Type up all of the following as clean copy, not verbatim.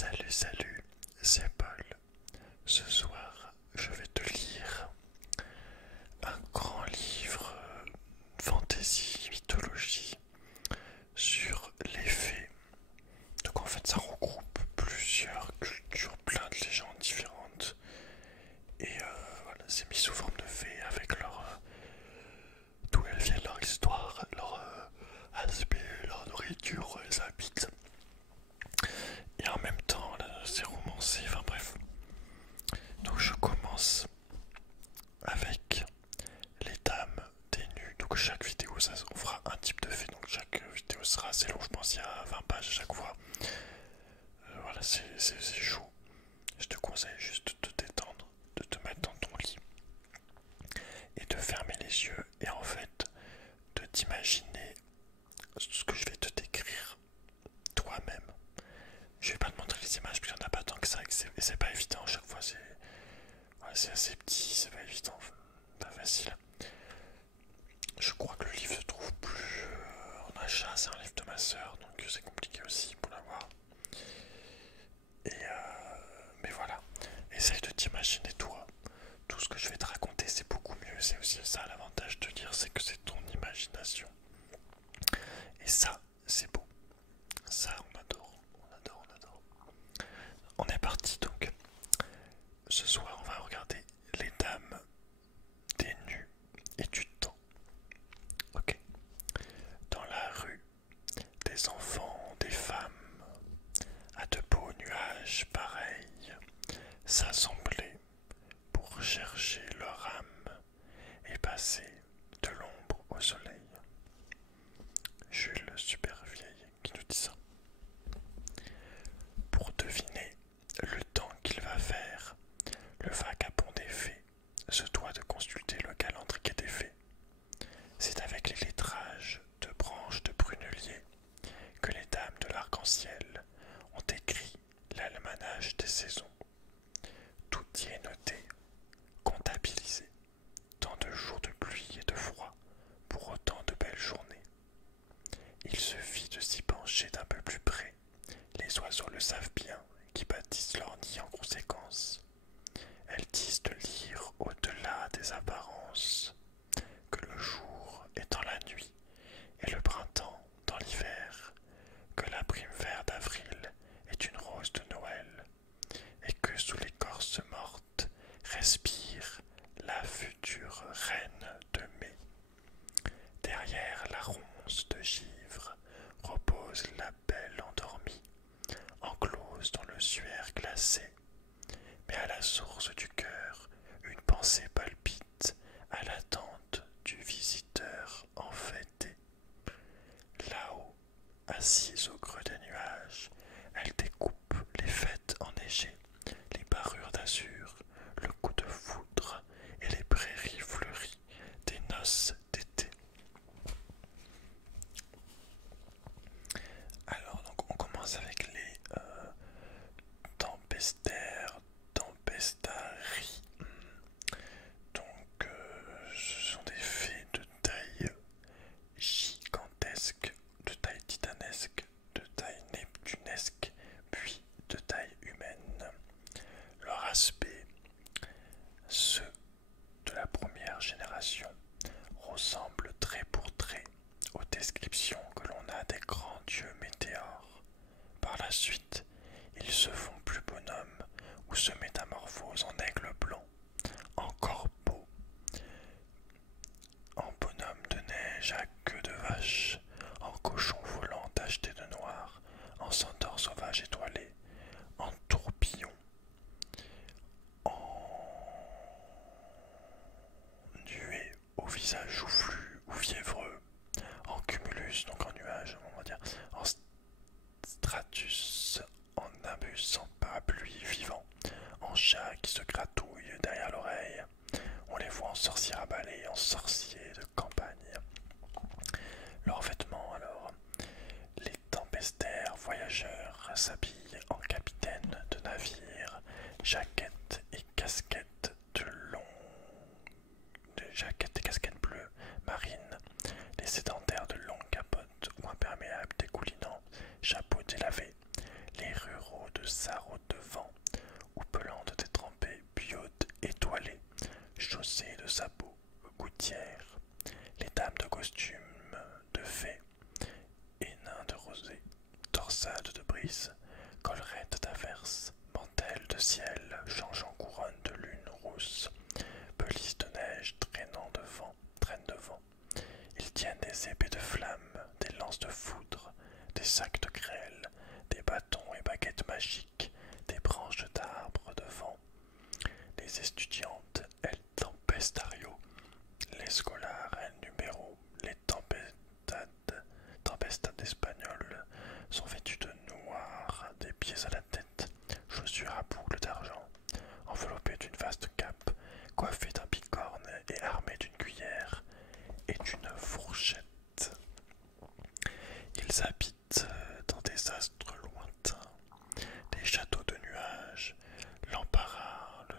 Salut, salut, c'est Paul. Ce soir, je vais te lire un grand livre fantasy, mythologie sur les fées. Donc en fait, ça regroupe plusieurs cultures, plein de légendes différentes. Et voilà, c'est mis sous forme de fées avec d'où elles viennent, leur histoire, leur aspect, leur nourriture, où elles habitent. Et en même temps, là, c'est romancé, enfin bref. Donc je commence avec les dames des nus. Donc chaque vidéo, on fera un type de fée. Donc chaque vidéo sera assez long, je pense il y a 20 pages à chaque fois. Voilà, c'est chaud. Je te conseille juste de te détendre, de te mettre dans ton lit et de fermer les yeux et en fait de t'imaginer ce que je vais te décrire toi-même. Je vais pas te montrer les images, puis il n'y en a pas tant que ça, et c'est pas évident. À chaque fois, c'est assez petit, c'est pas évident, pas facile. Je crois que le livre se trouve plus en achat, c'est un livre de ma soeur, donc c'est compliqué aussi pour l'avoir. Mais voilà, essaye de t'imaginer toi. Tout ce que je vais te raconter, c'est beaucoup mieux. C'est aussi ça l'avantage de lire, c'est que c'est ton imagination. Et ça, c'est beau. Ça, on adore, on adore, on adore. On est parti donc. Ce soir, on va regarder les dames des nus et du temps. Ok. Dans la rue, des enfants, des femmes, à de beaux nuages pareils, s'assemblaient pour chercher leur âme et passer de l'ombre au soleil. Jules super vieille qui nous dit ça. Pour deviner le temps qu'il va faire, le vagabond des fées se doit de consulter le calendrier des fées. C'est avec les lettrages de branches de prunelier que les dames de l'arc-en-ciel ont écrit l'almanach des saisons. Tout y est noté, comptabilisé. Tant de jours de pluie et de froid pour autant de belles journées. Il suffit de s'y pencher d'un peu plus près. Les oiseaux le savent bien, qui bâtissent leur nid en conséquence. Elles disent de lire au-delà des apparences, que le jour est dans la nuit et le printemps dans l'hiver, que la prime vert d'avril est une rose de Noël, et que sous l'écorce morte respire la future reine de mai. Derrière la ronce de givre repose la belle endormie, enclose dans le suaire glacé. Mais à la source du cœur, une pensée palpite à l'attente du visiteur enfêté. Là-haut, assise au creux des nuages, elle découpe les fêtes enneigées, les parures d'azur, le coup de foudre et les prairies fleuries des noces d'été. Alors, donc on commence avec les tempestaires, tempestaries. Donc, ce sont des fées de taille gigantesque, de taille titanesque, de taille neptunesque, puis de taille humaine. Leur aspect, ceux de la première génération, ressemblent trait pour trait aux descriptions que l'on a des grands dieux météores. Par la suite, ils se font plus bonhommes ou se métamorphosent en aigle blanc, en corbeau, en bonhomme de neige à queue de vache, en cochon volant tacheté de noir, en centaure sauvage étoilé, en tourbillon, en nuée au visage joufflu ou fiévreux, en cumulus, donc en nuage, on va dire, en stratus, en nimbus, en parapluie vivant, en chat qui se gratouille derrière l'oreille. On les voit en sorcière à balai, en sorcier de campagne. Leurs vêtements alors, les tempestaires voyageurs s'habillent en capitaine de navire, jaquettes et casquettes jaquettes et casquettes bleues marines, les sédentaires de longues capotes ou imperméables dégoulinants, chapeaux délavés, les ruraux de sarraux de vent, houppelande détrempée, biote étoilée, chaussée de sabots, gouttières, les dames de costume de fées, énains de rosée, torsade de brise, collerette d'averse, mantelle de ciel, changeant couronne de lune rousse, pelisse de neige traîne de vent. Ils tiennent des épées de flammes, des lances de foudre, des sacs de grêle, des bâtons et baguettes magiques, des branches d'arbres de vent. Les estudiantes, el tempestario, les scolaires, el numéro, les tempestades espagnoles sont vêtus de noir, des pieds à la tête, chaussures à boucles d'argent, enveloppées d'une vaste cape, coiffées d'un bicorne et armées d'une cuillère et d'une fourchette. Ils habitent dans des astres lointains, des châteaux de nuages, l'embarras, le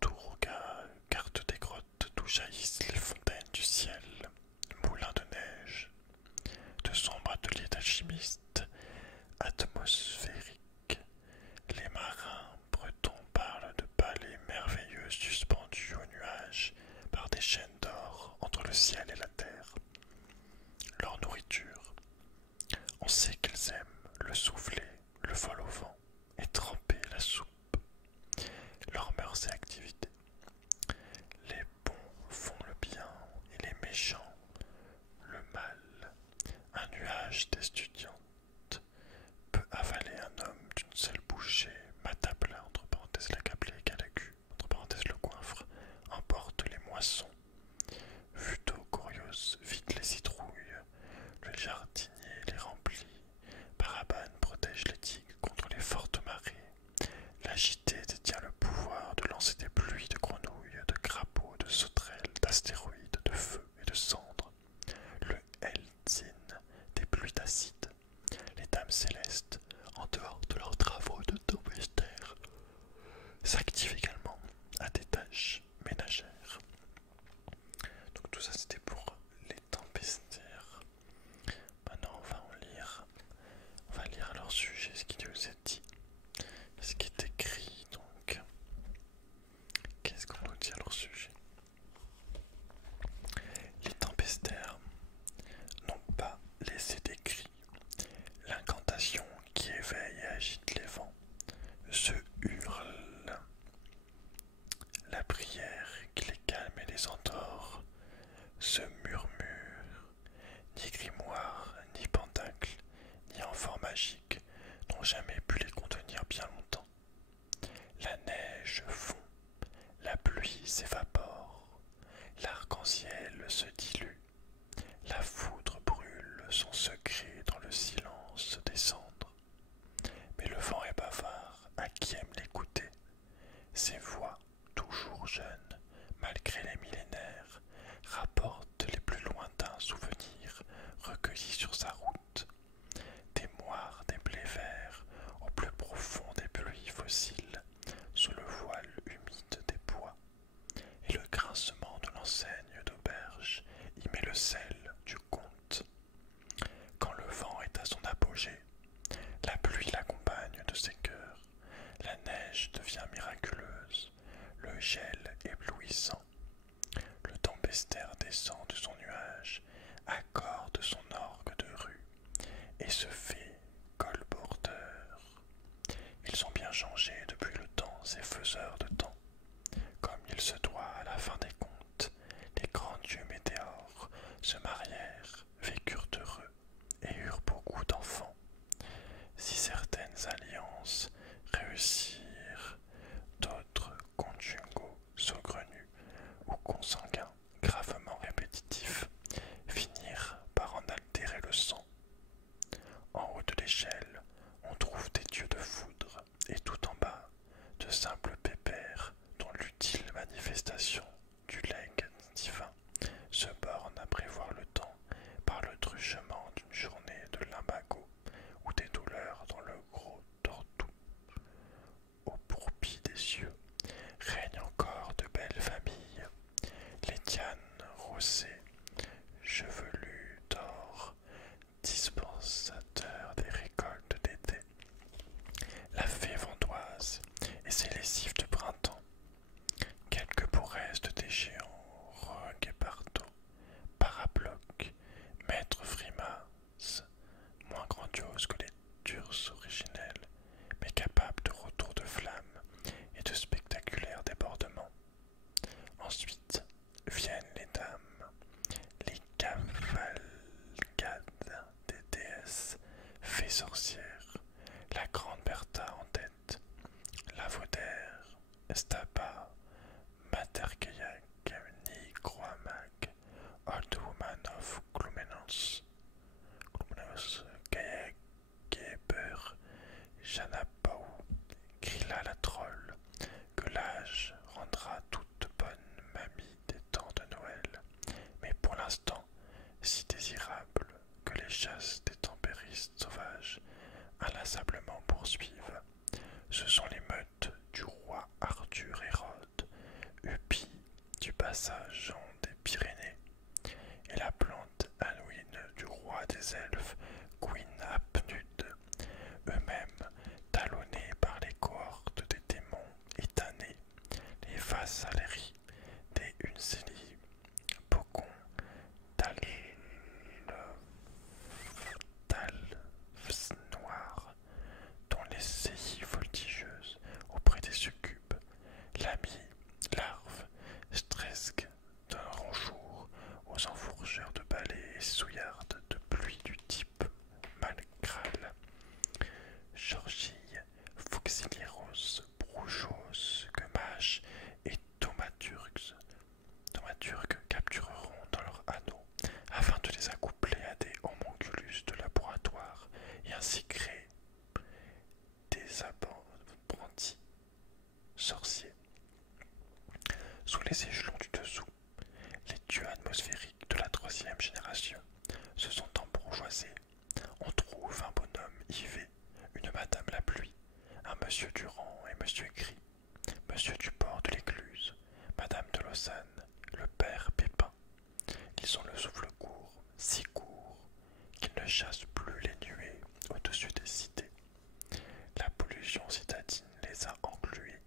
tourga, carte des grottes d'où jaillissent les fontaines du ciel, moulins de neige, de sombres ateliers d'alchimistes, atmosphériques. Les marins bretons parlent de palais merveilleux suspendus aux nuages par des chaînes d'or entre le ciel et la terre. Leur nourriture, on sait qu'ils aiment le soufflé, le vol au vent et tremper la soupe. Leurs mœurs et activités. Les bons font le bien et les méchants le mal. Un nuage d'étudiantes peut avaler un homme d'une seule bouchée. Matabla, entre parenthèses la cablée, calagu, entre parenthèses le coiffre, emporte les moissons. Vuto Corios vide les citrouilles. Le jardinier les remplit. Parabane protège les digues contre les fortes marées. L'agité détient le pouvoir de lancer des pluies de grenouilles, de crapauds, de sauterelles, d'astéroïdes, de feu et de cendres. Le Elzin des pluies d'acide. Les dames célestes, en dehors de leurs travaux de tempestère, s'activent également à des tâches ménagères. Donc tout ça c'était pour les tempestaires. Maintenant on va lire leur sujet, ce qui nous est dit, ce qui est écrit. Donc qu'est-ce qu'on nous dit à leur sujet? Les tempestaires n'ont pas laissé d'écrit. L'incantation qui éveille et agite les vents se hurle. La prière qui les calme et les endort se murmure. Ni grimoire, ni pentacle, ni enfant magique n'ont jamais pu les contenir bien longtemps. La neige fond, la pluie s'évapore, l'arc-en-ciel se dilue, la foudre brûle son secret dans le silence des cendres. Mais le vent est bavard, à qui aime l'écouter. Ses voix, toujours jeunes, malgré les millénaires, rapportent les plus lointains souvenirs recueillis sur sa route. Des moires, des blés verts, au plus profond des pluies fossiles, sous le voile humide des bois. Et le grincement de l'enseigne d'auberge y met le sel du conte. Quand le vent est à son apogée, la pluie l'accompagne de ses cœurs, la neige devient miraculeuse, le gel éblouissant. Le tempestaire descend de son nuage, accorde son orgue de rue et se fait colporteur. Ils ont bien changé depuis le temps, ces faiseurs de temps. Comme il se doit à la fin des contes, les grands dieux météores se marièrent, vécurent heureux et eurent beaucoup d'enfants. Si certaines alliances réussirent, d'autres conjugaux saugrenus ou consanguins gravement répétitifs finirent par en altérer le sang. En haut de l'échelle, on trouve des dieux de foudre, et tout en bas, de simples pépères dont l'utile manifestation du legs divin se borne à prévoir le temps par le truchement d'une journée de lumbago ou des douleurs dans le gros tortou. ses lessives de printemps, quelques beaux restes des géants, Rogue et Bardo, Parabloc, Maître Frimas, moins grandiose que les Durs originels, mais capable de retours de flammes et de spectaculaires débordements. Ensuite viennent les dames, les cavalcades des déesses, fées sorcières, la grande Bertha en tête, la Vaudère, Estaba, Materkayak, Nigroamag, Old Woman of Clumenos, Kayak, Geber, Janapau, Grilla la troll, que l'âge rendra toute bonne mamie des temps de Noël, mais pour l'instant si désirable que les chasses des tempéristes sauvages inlassablement poursuivent. Ce sont les meutes du roi Arthur Hérode, Upi du passage Jean des Pyrénées, et la plante Anouine du roi des elfes, Queen Apnude, eux-mêmes talonnés par les cohortes des démons et tannés, les vassalleries des Unseli, Pocon, Talfs noirs, dont les saillies voltigeuses auprès des succubes, l'ami, larve, stresque, donneront jour aux enfourcheurs de balais et souillardes de pluie du type malcrale, Georgille, Fuxilieros, Broujos, Gamache et Thaumaturgs captureront dans leurs anneaux afin de les accoupler à des homonculus de laboratoire et ainsi créer des apprentis sorciers. Sous les échelons du dessous, les dieux atmosphériques de la troisième génération se sont embourgeoisés. On trouve un bonhomme Yvet, une madame la pluie, un monsieur Durand et monsieur Gris, monsieur Duport de l'Écluse, madame de Lausanne, le père Pépin. Ils ont le souffle court, si court, qu'ils ne chassent plus les nuées au-dessus des cités. La pollution citadine les a englués.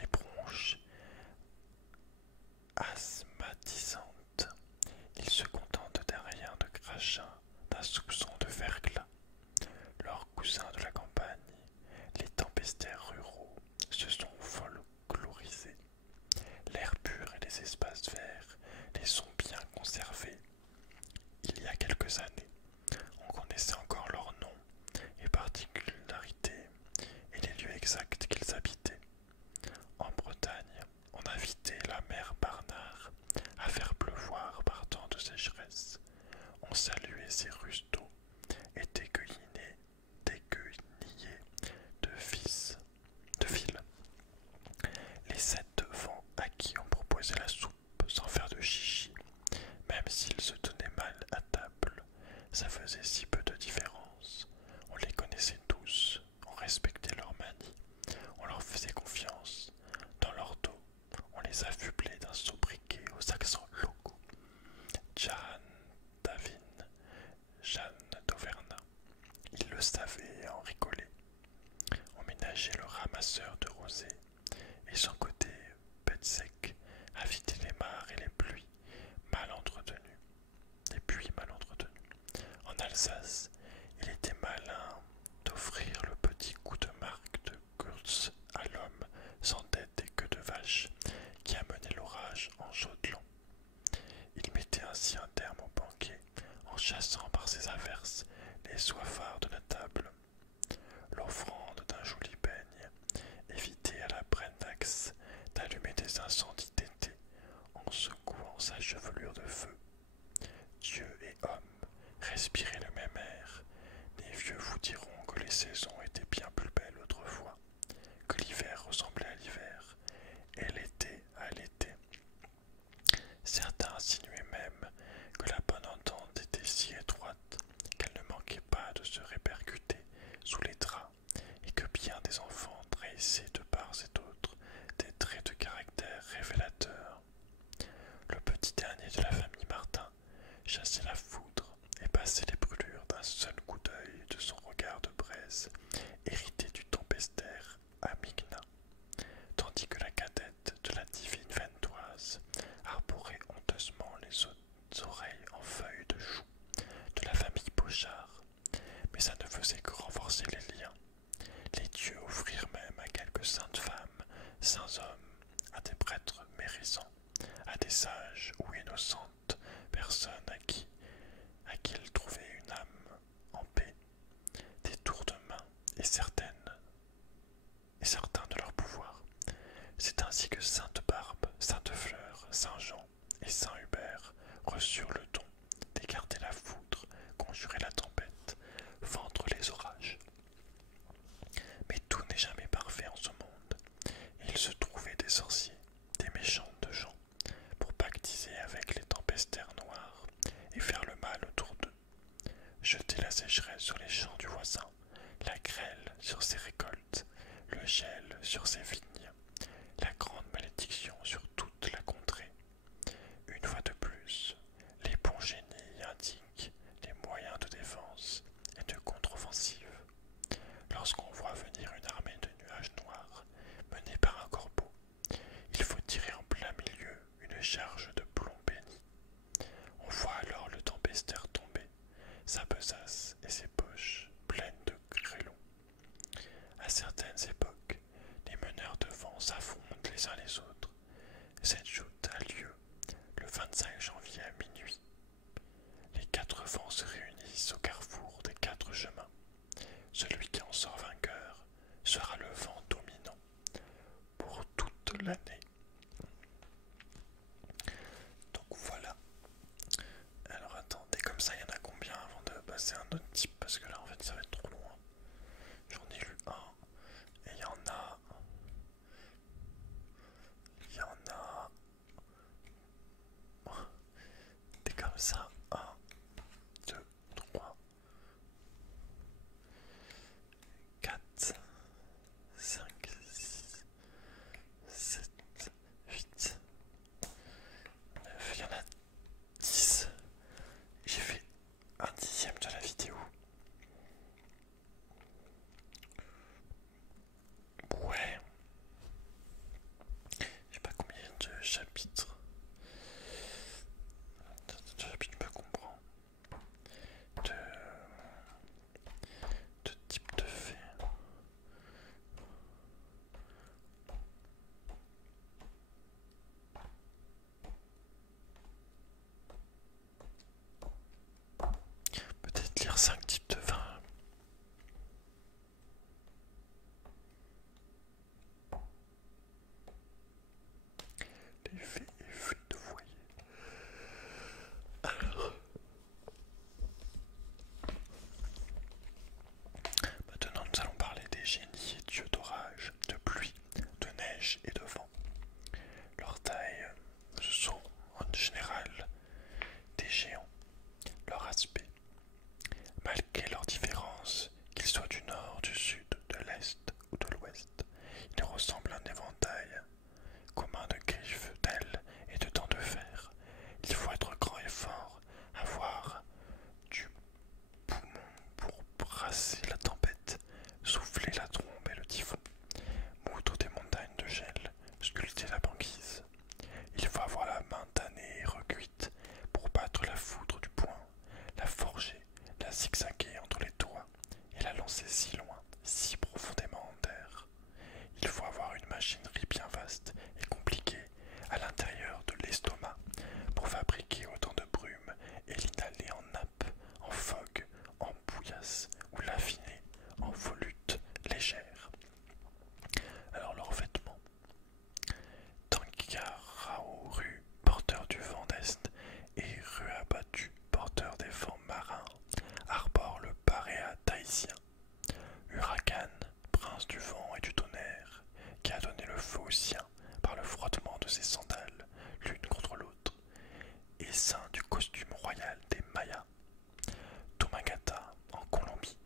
Les bronches asthmatisantes, ils se contentent d'un rien de crachat, d'un soupçon de verglas. Leurs cousins de la campagne, les tempestaires ruraux, se sont folklorisés. L'air pur et les espaces verts les sont bien conservés. Il y a quelques années, on connaissait encore leurs noms et particularités et les lieux exacts qu'ils habitaient. En Bretagne, on invitait la mère Barnard à faire pleuvoir par temps de sécheresse. On saluait ses rusteaux et déguenillait de fil. Les 7 vents à qui on proposait la soupe sans faire de chichi, même s'ils se tenaient mal à table, ça faisait si peu de différence. On les connaissait tous, on respectait leur manie, on leur faisait confiance. Dans leur dos, on les affublait d'un sobriquet aux accents locaux. Jeanne Davine, Jeanne d'Auvergne. Ils le savaient et en rigolaient. On ménageait le ramasseur de rosée, et son côté bête sec invitait les mares et les puits mal entretenus. En Alsace, il était malin d'offrir le petit coup de marque de Kurz à l'homme sans tête et queue de vache qui amenait l'orage en Jodelan. Il mettait ainsi un terme au banquet en chassant par ses averses les soifards de la table. L'offrande d'un joli peigne évitait à la Brennax d'allumer des incendies d'été en secouant sa chevelure de feu. Dieu et homme respiraient le même air. Les vieux vous diront que les saisons étaient bien plus belles autrefois, que l'hiver ressemblait à l'hiver et l'été à l'été. Certains insinuaient même que la bonne entente était si étroite qu'elle ne manquait pas de se répercuter sous les draps et que bien des enfants trahissaient de part et d'autre des traits de caractère révélateurs. Le petit dernier de la famille Martin chassait la foudre et passait les brûlures d'un seul coup d'œil de son regard de braise, hérité du tempestaire Amigna. saints hommes, à des prêtres mérisants, à des sages ou innocentes personnes à qui ils trouvaient une âme en paix, des tours de main et certains de leur pouvoir. C'est ainsi que Sainte Barbe, Sainte Fleur, Saint Jean et Saint Hubert reçurent le don d'écarter la foudre, conjurer la tempête, vendre les orages. Mais tout n'est jamais parfait en ce monde, et il se trouvait des sorciers, des méchants de gens, pour pactiser avec les tempestaires noirs et faire le mal autour d'eux, jeter la sécheresse sur les champs du voisin, la grêle sur ses récoltes, le gel sur ses vignes, la grande malédiction sur toute la contrée. Une fois de plus, les bons génies indiquent les moyens de défense et de contre-offensive. Lorsqu'on voit venir une armée de nuages noirs menée par un corbeau, il faut tirer en plein milieu une charge de plomb béni. On voit alors le tempestaire tomber, sa besace et ses poches pleines de grêlons. À certaines époques, les meneurs de vent s'affrontent les uns les autres. Cette joute a lieu le 25 janvier à minuit. Les quatre vents se réunissent au carrefour des quatre chemins. Celui qui en sort vainqueur sera le vent dominant pour toute l'année. Donc voilà. Alors attendez, comme ça il y en a combien avant de passer à un autre type? Parce que là en fait ça va être trop loin. J'en ai lu un. Et il y en a. Des comme ça. 1, 2, 3, 4, 5, 6, 7, 8, 9. Il y en a 10. J'ai fait un dixième de la vidéo. Ouais. Je sais pas combien de chapitres. De chapitres me comprend. De type de fait. Peut-être lire 5 types de vin. Les faits et faits de foyer. Alors, maintenant nous allons parler des génies et dieux d'orage, de pluie, de neige et de vent. Leur taille, ce sont en général des géants. Leur aspect, malgré leurs différences, qu'ils soient du nord, du sud, de l'est ou de l'ouest, ils ressemblent à un éventail commun de griffes, d'ailes et de dents de fer. Il faut être grand et fort, avoir du poumon pour brasser la tempête, souffler la trombe et le typhon, moudre des montagnes de gel, sculpter la banquise. Il faut avoir la main tannée et recuite pour battre la foudre du poing, la forger, la zigzaguer entre les doigts et la lancer si loin, si profondément en terre. Il faut avoir une machinerie bien vaste et compliquée à l'intérieur de l'estomac pour fabriquer autant de brume et l'inhaler en nappe, en fogue, en bouillasse ou l'affiner en volute légère. Alors leurs vêtements. Tankaraoru, porteur du vent d'Est, et Ruabatu, porteur des vents marins, arbore le paréa tahitien. Huracan, prince du vent et du tonnerre, qui a donné le feu aux siens par le frottement de ses sandales l'une contre l'autre, et saint du costume royal des Mayas. Tomagata, en Colombie,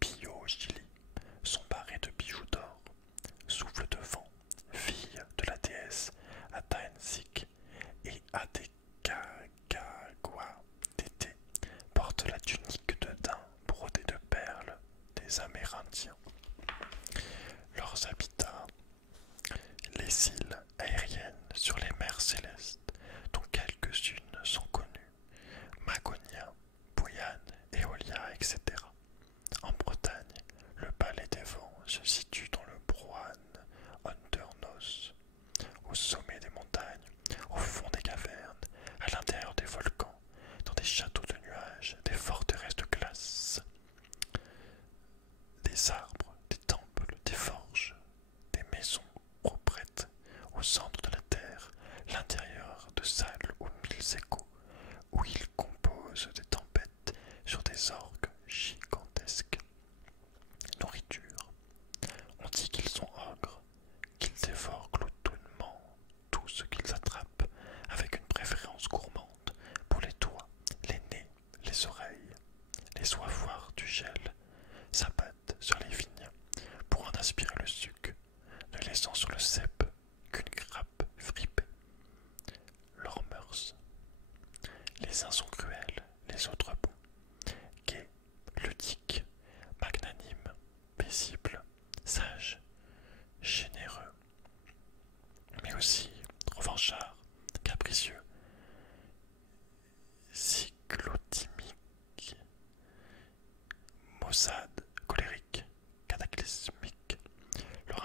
Pio au Chili, sont parés de bijoux d'or. Souffle de vent, fille de la déesse Ataenzik, et Adekagawa d'été, porte la tunique de daim brodée de perles des Amérindiens. Leurs habitats, les îles aériennes sur les mers célestes, dont quelques-unes sont connues. Makoni,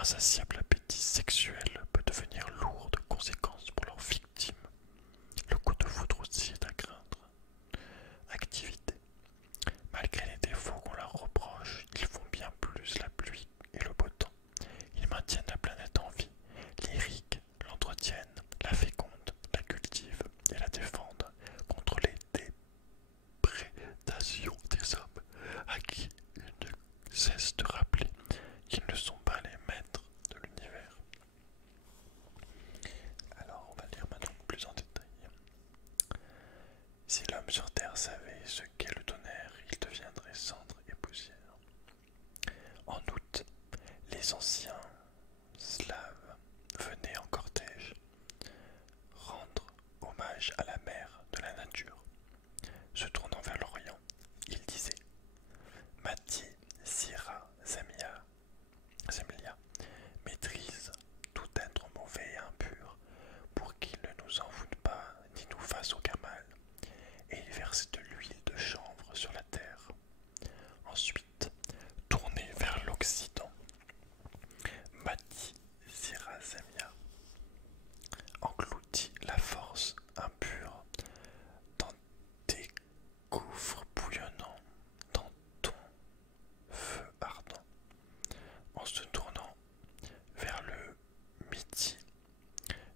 insatiable appétit sexuel peut devenir lourd de conséquences pour leurs victimes. Le coup de foudre aussi est à craindre. Activité. Malgré les défauts qu'on leur reproche, ils font bien plus la pluie et le beau temps. Ils maintiennent la planète en vie, l'irriguent, l'entretiennent, la fécondent, la cultivent et la défendent contre les déprédations des hommes à qui ils ne cessent de rappeler qu'ils ne sont pas les maîtres de l'univers. Alors, on va lire maintenant plus en détail. Si l'homme sur terre savait ce qu'est le tonnerre, il deviendrait cendre et poussière. En août, les anciens Slaves venaient en cortège rendre hommage à la mère de la nature. Se tournant vers l'Orient, ils disaient Mati, Sira, Zemlia maîtrise tout être mauvais et impur pour qu'il ne nous en foute pas ni nous fasse aucun mal, et il versait de l'huile de chanvre sur la terre. Ensuite, tourné vers l'Occident, Mati, Sira, Zemlia engloutit la force impure dans des gouffres bouillonnants, dans ton feu ardent. En se tournant vers le midi,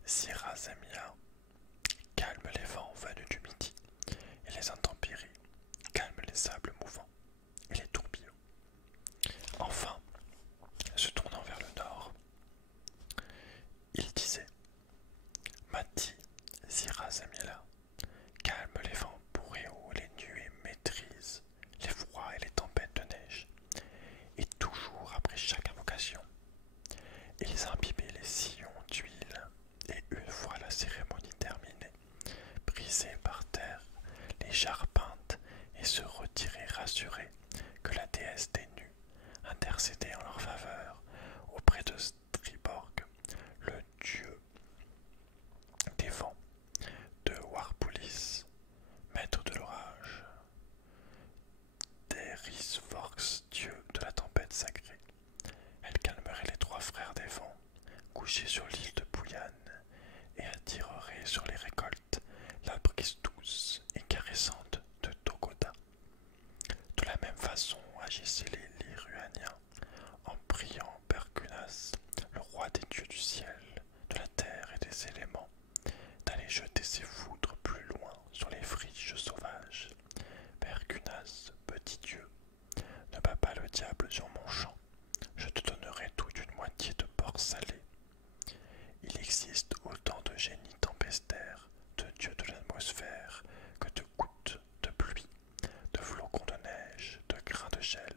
Sira Zemlia calme les vents venus du midi et les intempéries, calme les sables mouvants et les tourbillons. Enfin, se tournant vers le nord, il disait Mati, Sira Zemila, calme les vents boréaux, les nuées maîtrise les froids et les tempêtes de neige, et toujours après chaque invocation, ils imbibaient les sillons d'huile, et une fois la cérémonie terminée, brisaient par terre les jarres peintes et se retiraient rassurés que la déesse des nus intercédait en leur faveur auprès de Striborg, le dieu des vents, de Warpulis, maître de l'orage, d'Erisvorx, dieu de la tempête sacrée. Elle calmerait les trois frères des vents, couchés sur l'île de Bouillane, et attirerait sur les récoltes la brise douce et caressante de Togoda. De la même façon agissaient les Lyruaniens en priant Perkunas, le roi des dieux du ciel, de la terre et des éléments, d'aller jeter ses foudres plus loin sur les friches sauvages. Perkunas, petit dieu, ne bats pas le diable sur mon champ, je te donnerai toute une moitié de porc salé. Il existe autant de génies tempestaires, de dieux de l'atmosphère, que de gouttes de pluie, de flocons de neige, de grains de gel,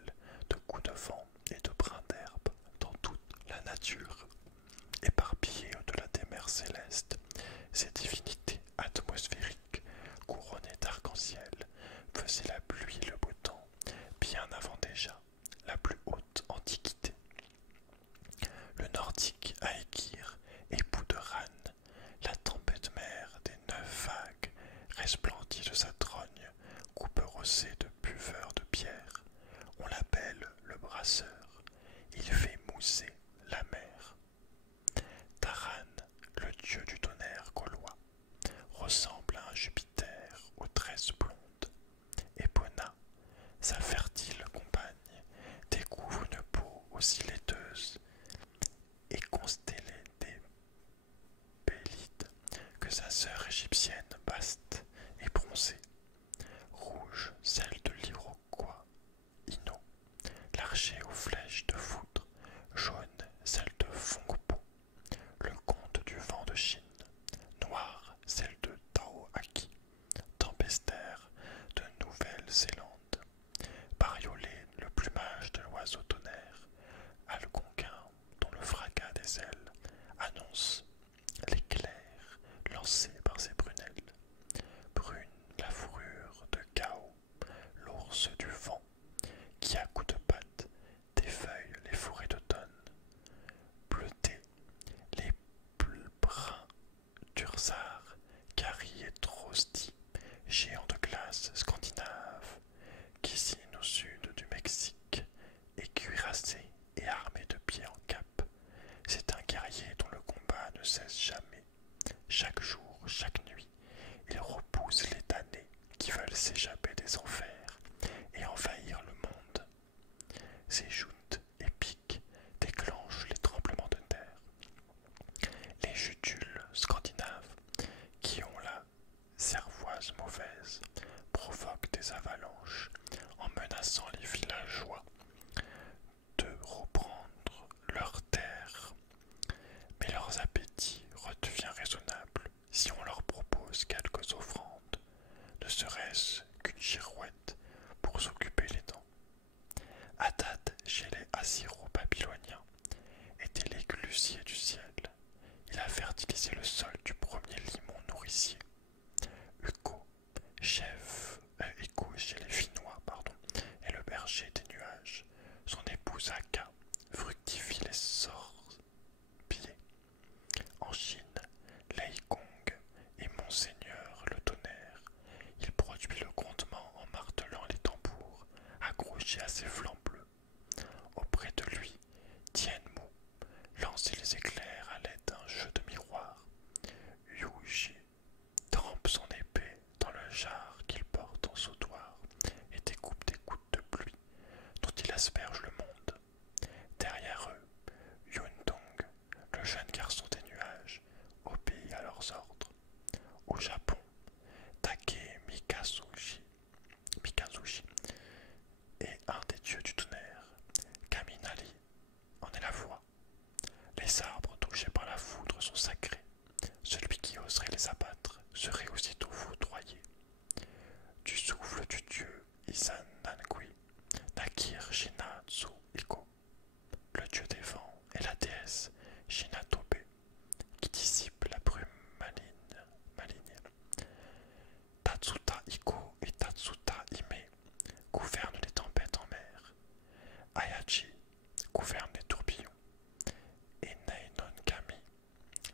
de coups de vent et de brins d'herbe dans toute la nature. Éparpillées au-delà des mers célestes, ces divinités atmosphériques, couronnées d'arc-en-ciel, faisaient la pluie et le beau temps, bien avant déjà la plus haute antiquité. Le nordique Aegir, époux de Ran, la tempête mère des 9 vagues, resplendit de sa trogne, coupe rossée de buveurs de pierre. On l'appelle le brasseur, il fait mousser la mer. Taran, le dieu du tonnerre gaulois, ressemble à un ne cesse jamais. Chaque jour, chaque nuit, il repousse les damnés qui veulent s'échapper des enfers et envahir le monde. Ses joutes épiques déclenchent les tremblements de terre. Les jutules scandinaves, qui ont la cervoise mauvaise, provoquent des avalanches en menaçant les villageois de reprendre leurs terres. Mais leurs appétits redevient raisonnable si on leur propose quelques offrandes, ne serait-ce qu'une girouette pour s'occuper les dents. Hadad, chez les Assyro-Babyloniens, était l'éclusier du ciel. Il a fertilisé le sol du premier limon nourricier. Écho chez les Finnois, est le berger des nuages. Son épouse Aka fructifie les sorbiers. En Chine, Lei Kong est Monseigneur le tonnerre. Il produit le grondement en martelant les tambours accrochés à ses flancs bleus. Auprès de lui, Tien Mu lance les éclairs à l'aide d'un jeu de miroir. Yu Ji trempe son épée dans le jar qu'il porte en sautoir et découpe des gouttes de pluie dont il asperge le monde. Derrière eux, Yundong, le jeune garçon des nuages, obéit à leurs ordres. Au Japon, Take Mikazushi est un des dieux du tonnerre. Kaminari en est la voix. Les arbres touchés par la foudre sont sacrés. Celui qui oserait les abattre serait aussitôt foudroyé. Du souffle du dieu Izanangui naquirent Shinatsu Iko, le dieu des vents, et la déesse Shinatobe, qui dissipe la brume maligne. Tatsuta Iko et Tatsuta Ime gouvernent les tempêtes en mer. Ayachi gouverne les tourbillons. Et Nainon Kami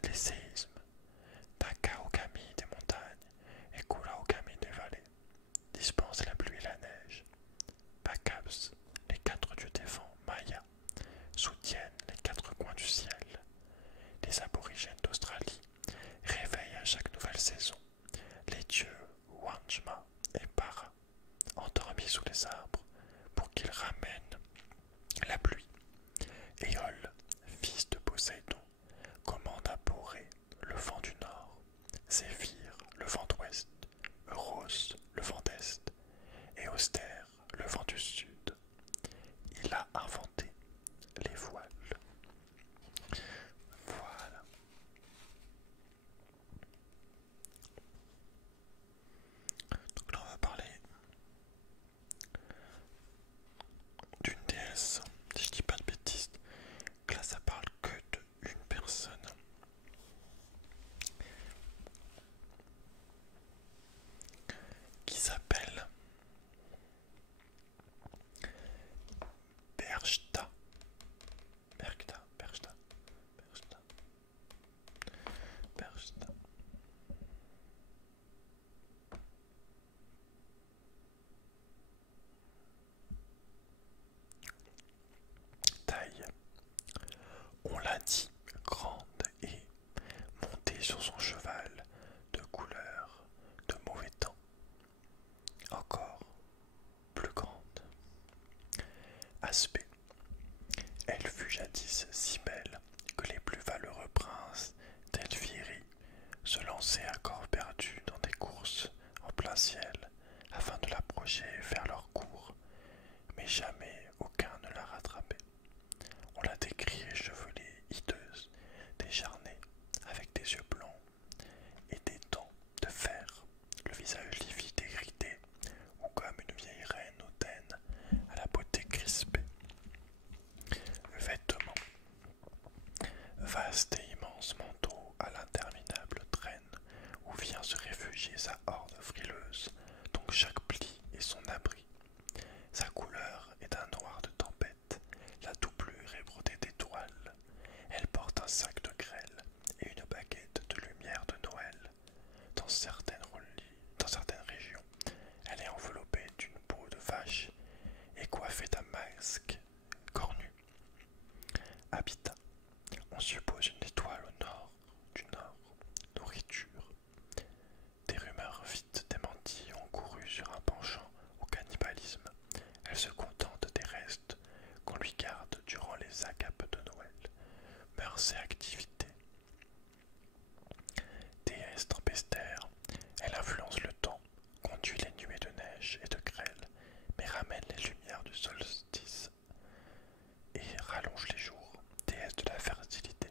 les séismes. Taka Okami des montagnes et Kura Okami des vallées dispense la pluie et la neige. Bakabs, les quatre dieux des vents Maya, soutiennent les quatre coins du ciel. Les aborigènes d'Australie réveillent à chaque nouvelle saison les dieux Wanjma et Para, endormis sous les arbres, pour qu'ils ramènent la pluie. Éole, fils de Poséidon, commande à Boré, le vent du nord, Zéphyr, le vent d'ouest, Euros, le vent d'est, et Austère, le vent du sud. Il a inventé les voiles. Voilà. Donc là on va parler d'une déesse, si je dis pas de bêtises. Là ça parle que d'une personne. Qui s'appelle Berchta. Taille. On l'a dit, grande et montée sur son cheval de couleur de mauvais temps. Encore plus grande. Aspect. Elle fut jadis si belle que les plus valeureux princes d'Elvirie se lançaient à corps perdu dans des courses en plein ciel afin de l'approcher vers leur cour, mais jamais aucun ne la rattrapait. On la décrit échevelée, hideuse, décharnée, avec des yeux blancs et des dents de fer, le visage livide et irrité, ou comme une vieille reine hautaine à la beauté crispée. Vêtements. Vaste et immense manteau à l'interminable traîne, où vient se réfugier sa horde frileuse, dont chaque pli est son abri. Sa couleur est d'un noir de tempête, la doublure est brodée d'étoiles. Elle porte un sac de grêle et une baguette de lumière de Noël. Dans certaines régions, elle est enveloppée d'une peau de vache et coiffée d'un masque cornu. Habitat. On suppose une étoile au nord diverses activités. Déesse tempestaire, elle influence le temps, conduit les nuées de neige et de grêle, mais ramène les lumières du solstice et rallonge les jours. Déesse de la fertilité,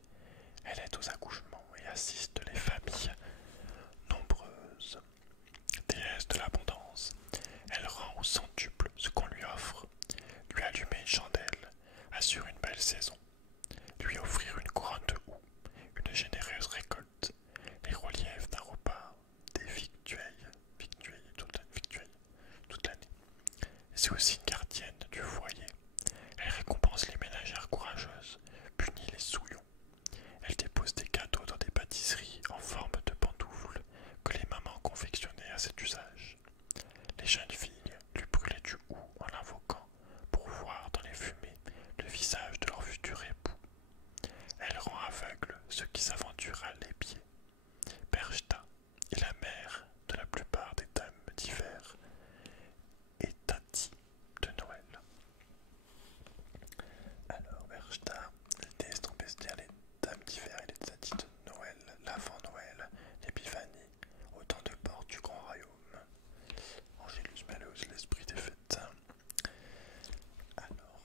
elle aide aux accouchements et assiste les familles nombreuses. Déesse de l'abondance, elle rend au centuple ce qu'on lui offre, lui allumer une chandelle, assure une belle saison, lui offrir une couronne de houx, une généreuse récolte, les reliefs d'un repas, des victuailles toute l'année. C'est aussi une gardienne du foyer. Elle récompense les ménagères courageuses, punit les souillons. Elle dépose des cadeaux dans des pâtisseries en forme de pantoufles que les mamans confectionnaient à cet usage. Les jeunes filles lui brûlaient du houx en l'invoquant pour voir dans les fumées le visage de leur futur époux. Elle rend aveugle ceux qui s'aventurent à l'épier. Berchta est la mère de la plupart des dames d'hiver et Tati de Noël. Alors, Berchta, les déesses tempestaires, les dames d'hiver et les Tati de Noël, l'avant Noël, l'épiphanie, autant de portes du grand royaume. Angélus Malleus, l'esprit des fêtes. Alors,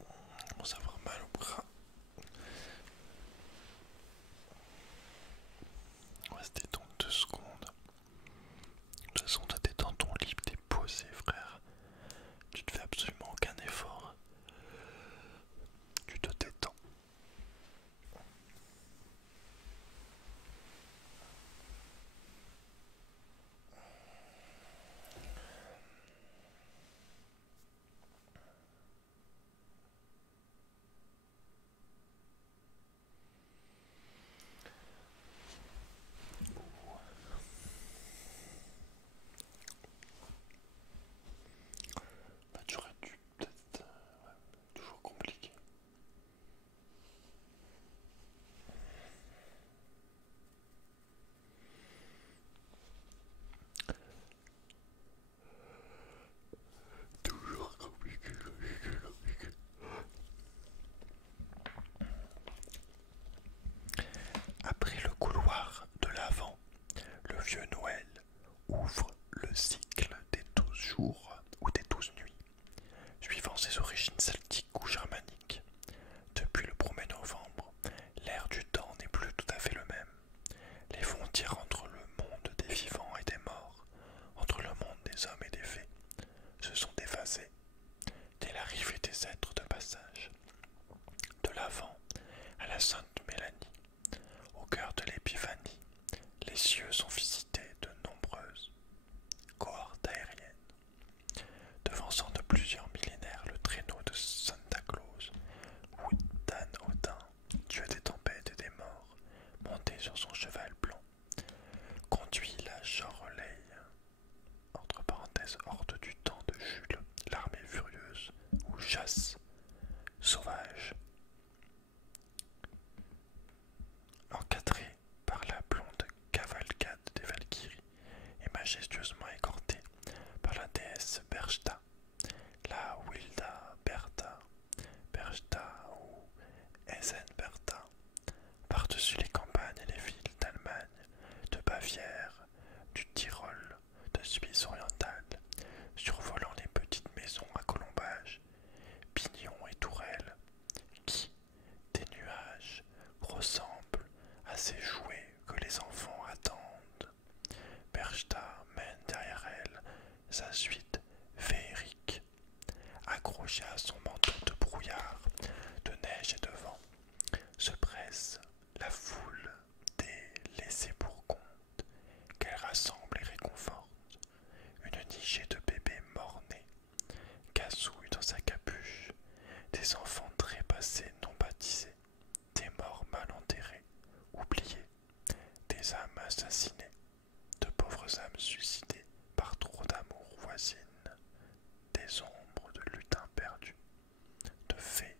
on commence à avoir mal au bras. On va se détendre 2 secondes. De toute façon, t'as dans ton lit, t'es posé, frère. Tu te fais absolument aucun effort. Tu te détends. Bah, tu aurais dû peut-être. Ouais, toujours compliqué. Toujours compliqué. Après le couloir de l'avant, le vieux Noël ouvre le cycle des 12 jours ou des 12 nuits, suivant ses origines celtiques ou germaniques. Depuis le 1er novembre, l'air du temps n'est plus tout à fait le même. Les frontières entre le monde des vivants et des morts, entre le monde des hommes et des fées, se sont effacées dès l'arrivée des êtres de passage. De l'Avent à la Sainte Mélanie, au cœur de l'épiphanie, les cieux sont visités de nombreuses cohortes aériennes, devançant de plusieurs millénaires le traîneau de Santa Claus, où Dan Odin, dieu des tempêtes et des morts, monté sur son cheval blanc, conduit la Joreleille, entre parenthèses horde du temps de Jules, l'armée furieuse, ou chasse sauvage, encadrée par la blonde cavalcade des Valkyries et majestueusement écortée par la déesse Berchta, la Wilda Bertha, Berchta ou Eisenbertha, par-dessus les campagnes et les villes d'Allemagne, de Bavière, du Tyrol, de Suisse orientale, survolant les petites maisons à colombages, pignons et tourelles, qui, des nuages, ressemblent à ces jouets que les enfants attendent. Berchta mène derrière elle sa suite féerique, accrochée à son manteau de brouillard, de neige et de vent, se presse la foule des laissés pour compte qu'elle rassemble et réconforte. Une nichée de bébés morts-nés, gazouille dans sa capuche, des enfants trépassés non baptisés, des morts mal enterrés, oubliés, des âmes assassinées, de pauvres âmes suicidées par trop d'amour voisine, des ombres de lutins perdus, de fées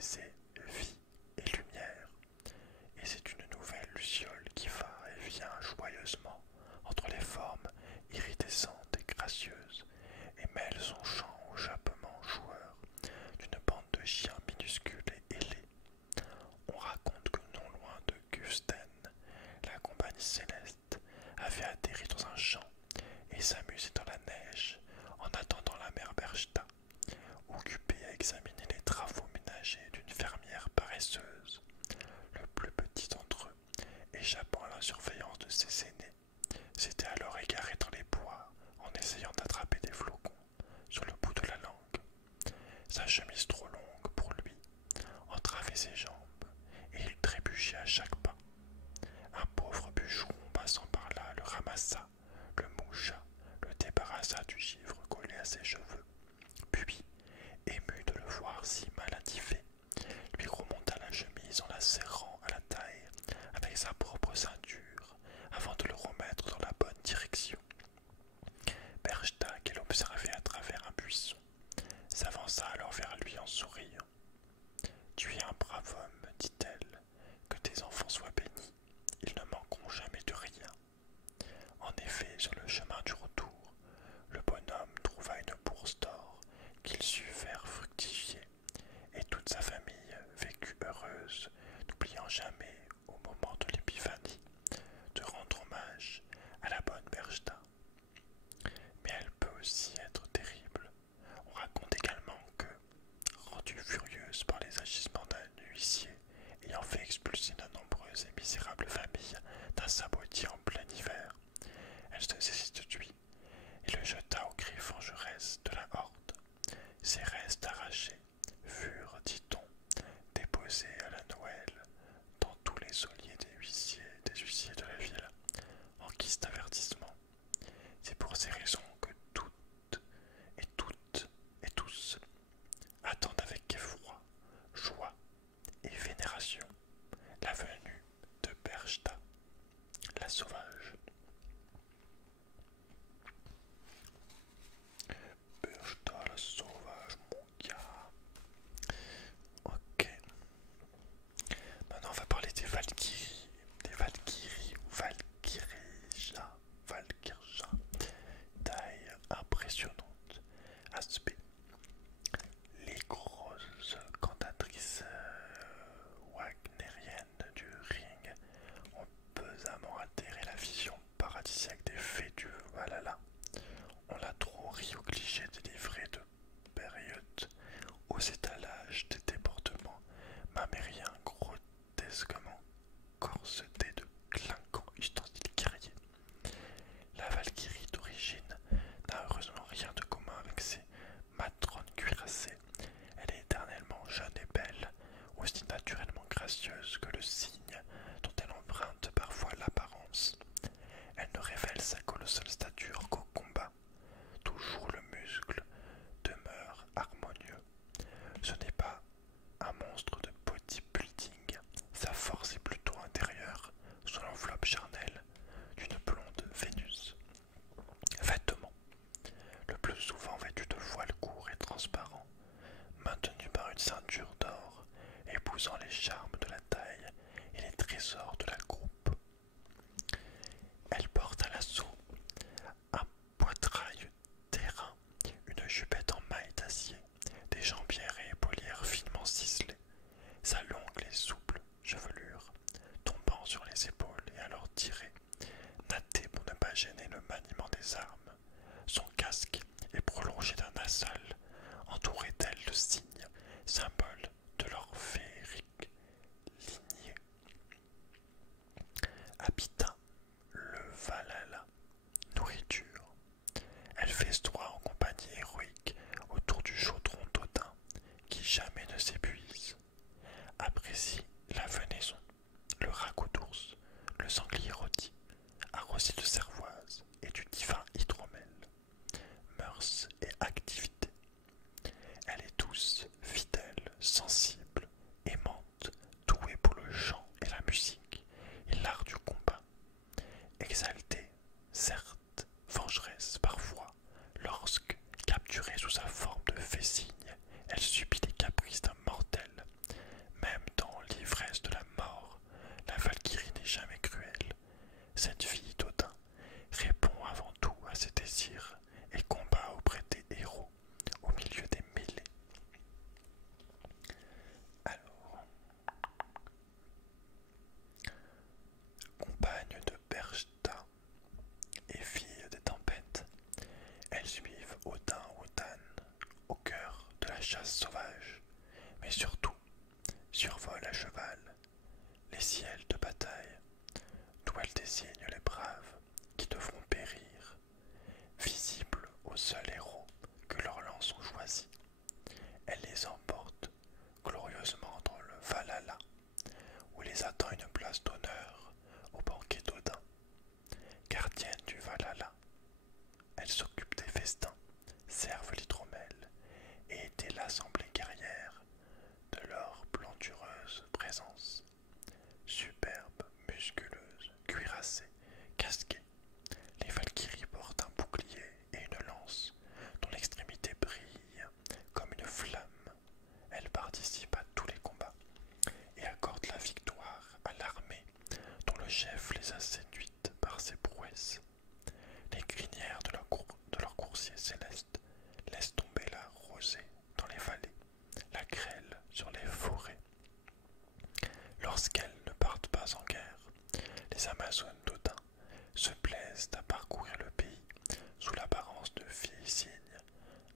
baiser vie et lumière. Et c'est une nouvelle luciole qui va et vient joyeusement entre les formes iridescentes et gracieuses et mêle son chant au jappement joueur d'une bande de chiens minuscules et ailés. On raconte que non loin de Gusten, la compagnie céleste avait atterri dans un champ et s'amusait dans la neige en attendant la mère Berchta, occupée à examiner les travaux ménagers d'une fermière paresseuse. Le plus petit d'entre eux, échappant à la surveillance de ses aînés, s'était alors égaré dans les bois en essayant d'attraper des flocons sur le bout de la langue. Sa chemise trop longue pour lui entravait ses jambes et il trébuchait à chaque pas. Un pauvre bûcheron passant par là le ramassa, le moucha, le débarrassa du givre collé à ses cheveux, puis, ému de le voir si mal attifé, lui remonta la chemise en la serrant à la taille avec sa propre ceinture avant de le remettre dans la bonne direction. Berchta, qu'elle observait à travers un buisson, s'avança alors vers lui en souriant. « Tu es un brave homme, dit-elle, que tes enfants soient bénis, ils ne manqueront jamais de rien. » En effet, sur le chemin du retour, le bonhomme trouva une bourse d'or qu'il sut faire fructifier, et toute sa famille vécut heureuse, n'oubliant jamais, au moment de l'épiphanie, de rendre hommage à la bonne Berchta. Mais elle peut aussi être terrible. On raconte également que, rendue furieuse par les agissements d'un huissier ayant fait expulser de nombreuses et misérables familles d'un sabotier en plein hiver, elle se saisit de lui et le jeta aux griffes vengeresses de la horde. Ses restes arrachés furent, dit-on, déposés à la Noël dans la chasse sauvage, mais surtout survole à cheval les ciels de bataille, d'où elle désigne les braves qui devront périr, visibles aux seuls héros que leurs lances ont choisis. Elle les emporte glorieusement dans le Valhalla, où les attend une place d'honneur au banquet d'Odin. Gardienne du Valhalla, elle s'occupe des festins, serve l'hydromel et était l'assemblée guerrière de leur plantureuse présence. Superbe, musculeuse, cuirassée, casquée, les Valkyries portent un bouclier et une lance dont l'extrémité brille comme une flamme. Elle participe à tous les combats et accorde la victoire à l'armée dont le chef les a séduites par ses prouesses. Les crinières de leurs coursiers célestes laissent tomber la rosée dans les vallées, la grêle sur les forêts. Lorsqu'elles ne partent pas en guerre, les Amazones d'Odin se plaisent à parcourir le pays sous l'apparence de filles cygnes,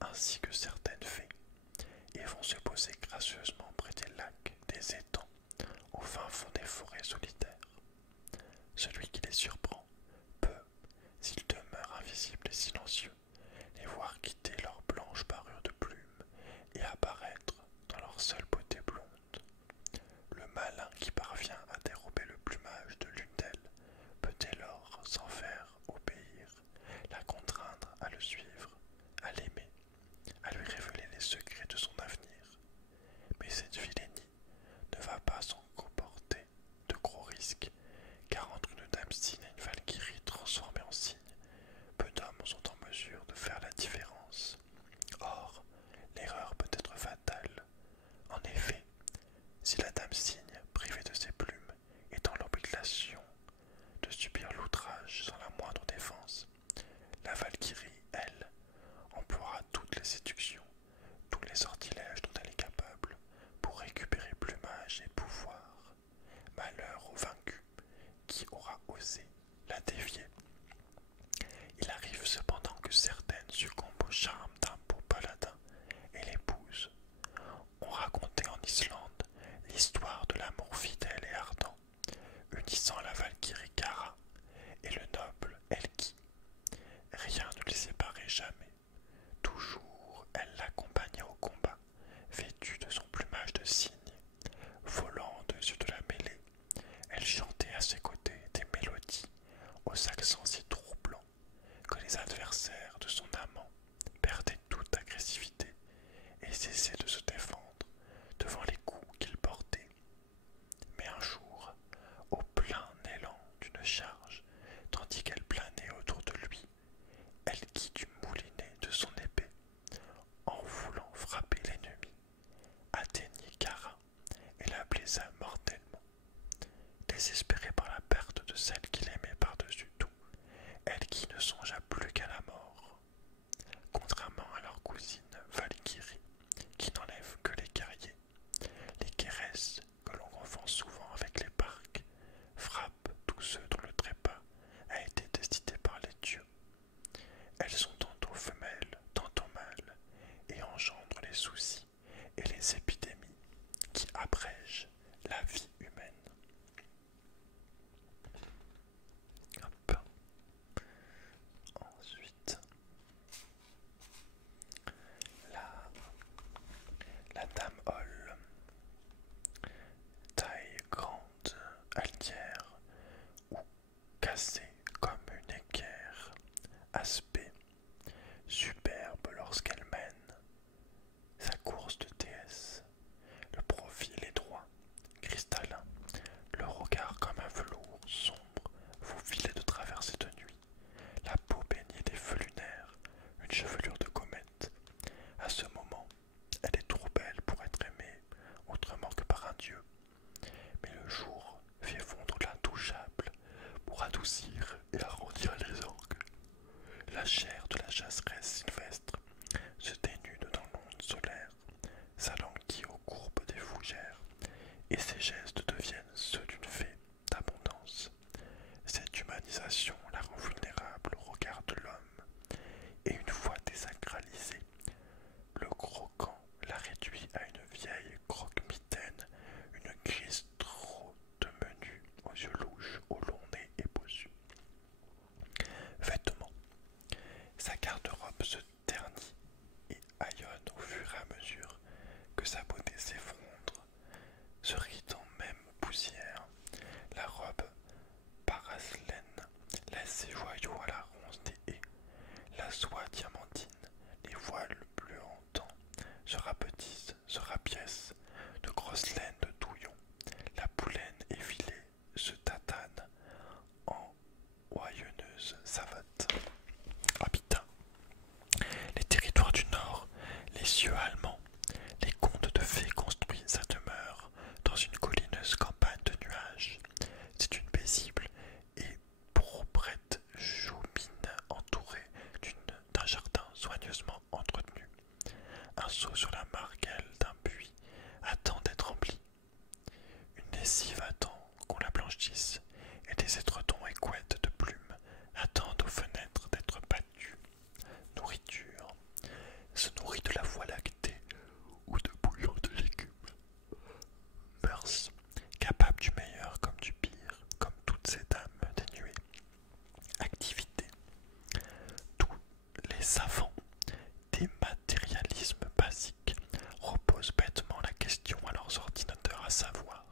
ainsi que certaines fées, et vont se poser gracieusement près des lacs, des étangs, au fin fond des forêts solitaires. Celui qui les surprend peut, s'il demeure invisible et silencieux, les voir seau sur la margelle d'un puits attend d'être rempli. Une lessive attend qu'on la blanchisse, et des étretons et couettes de plumes attendent aux fenêtres d'être battus. Nourriture se nourrit de la voie lactée ou de bouillon de légumes. Mœurs, capable du meilleur comme du pire, comme toutes ces dames dénuées. Activité, tous les savants des matérialismes basiques reposent bêtement la question à leurs ordinateurs, à savoir: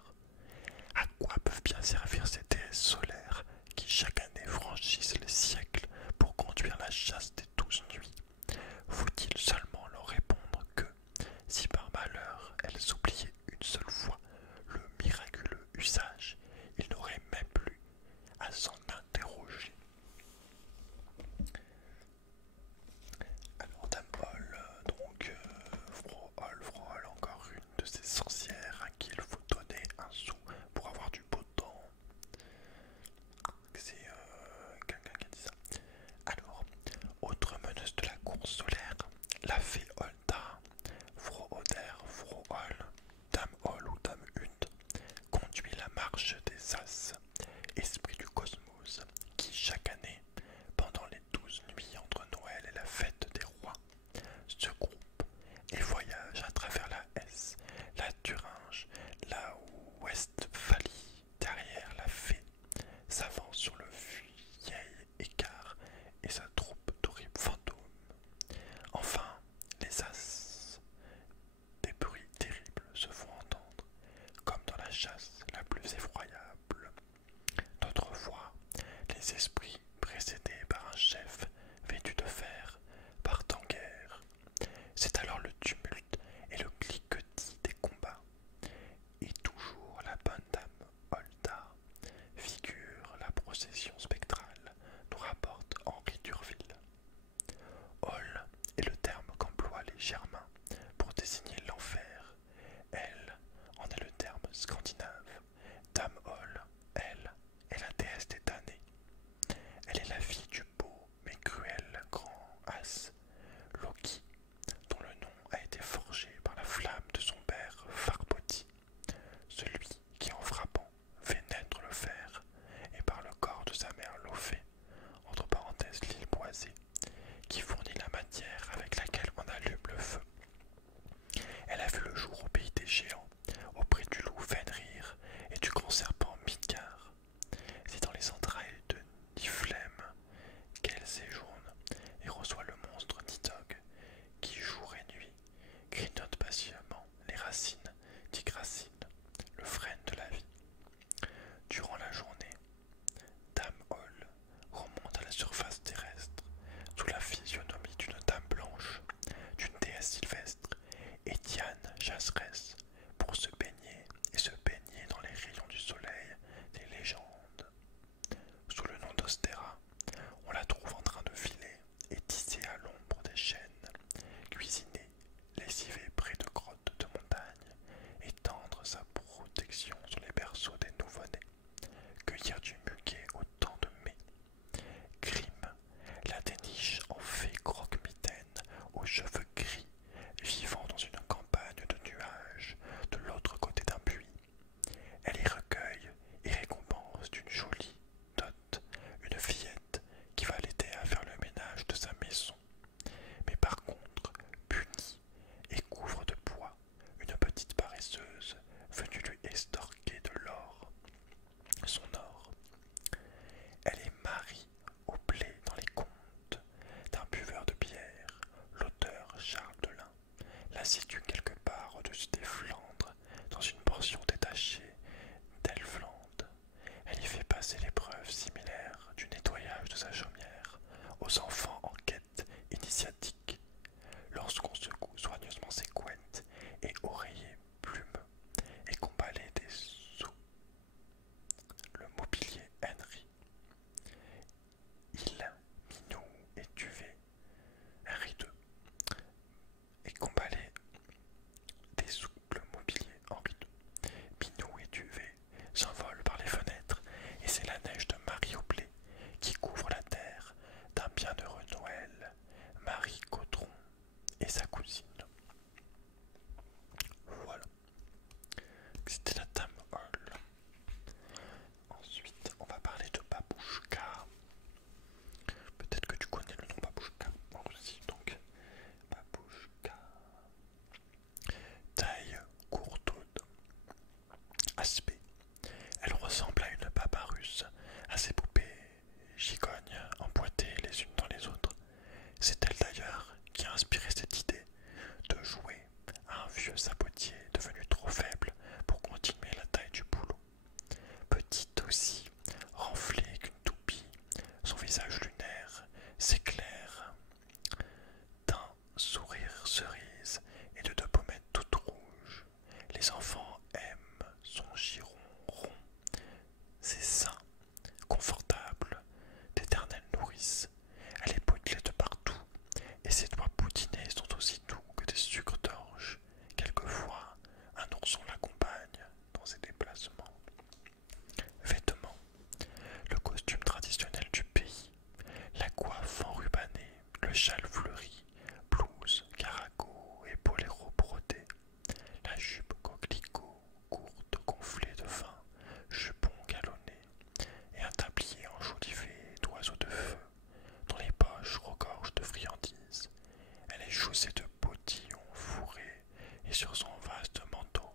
chaussée de bottillons fourrés et sur son vaste manteau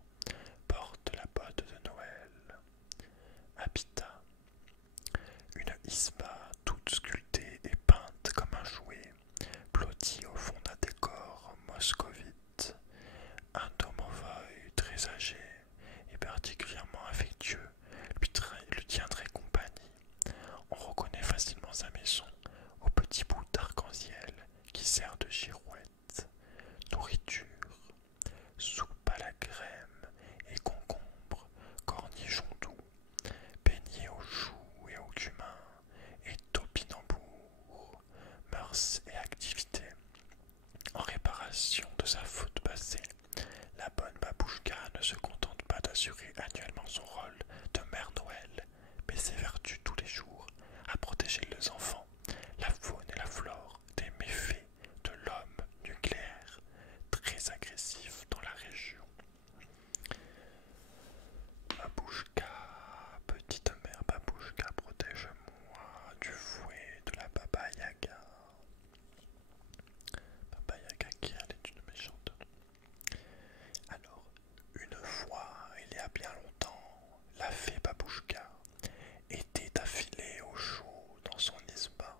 porte la botte de Noël. Habitat. Une isba toute sculptée et peinte comme un jouet, blottie au fond d'un décor moscovite. Un domovoi très âgé et particulièrement affectueux lui tiendrait compagnie. On reconnaît facilement sa maison au petit bout d'arc-en-ciel qui sert de girouette. Nourriture, soupe à la crème et concombre, cornichons doux, beignets aux choux et au cumin et topinambour. Mœurs et activités. En réparation de sa faute passée, la bonne babouchka ne se contente pas d'assurer annuellement son rôle de Mère Noël, mais s'évertue tous les jours à protéger les enfants, la faune et la flore des méfaits de l'homme nucléaire, très agressif dans la région. Babouchka, petite mère babouchka, protège-moi du fouet de la Baba Yaga. Baba Yaga qui elle est une méchante. Alors, une fois, il y a bien longtemps, la fée Babouchka était affilée au chaud dans son isba.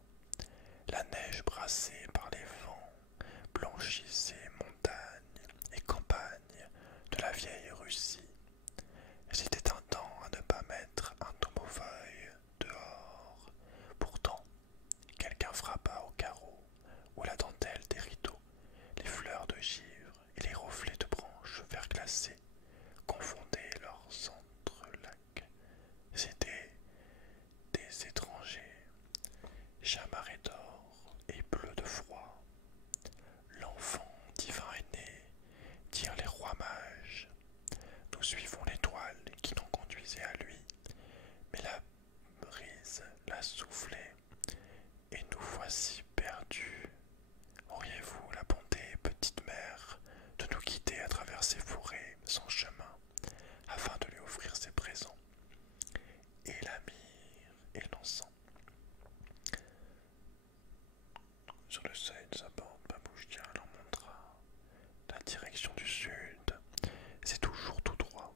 La neige brassée par les vents blanchissait montagnes et campagnes de la vieille Russie. C'était un temps à ne pas mettre un domovoi dehors. Pourtant, quelqu'un frappa au carreau où la dentelle des rideaux, les fleurs de givre et les reflets de branches verglacées confondaient leurs entrelacs. C'étaient des étrangers, chamarrés d'or et bleus de froid. L'enfant divin est né, dirent les rois mages. Nous suivons l'étoile qui nous conduisait à lui, mais la brise l'a soufflé et nous voici perdus. Auriez-vous la bonté, petite mère, de nous guider à travers ces forêts sans chemin, afin de lui offrir ses présents, et la myrrhe et l'encens. Sur le seuil de sa porte, Babouchka leur montra la direction du sud. C'est toujours tout droit.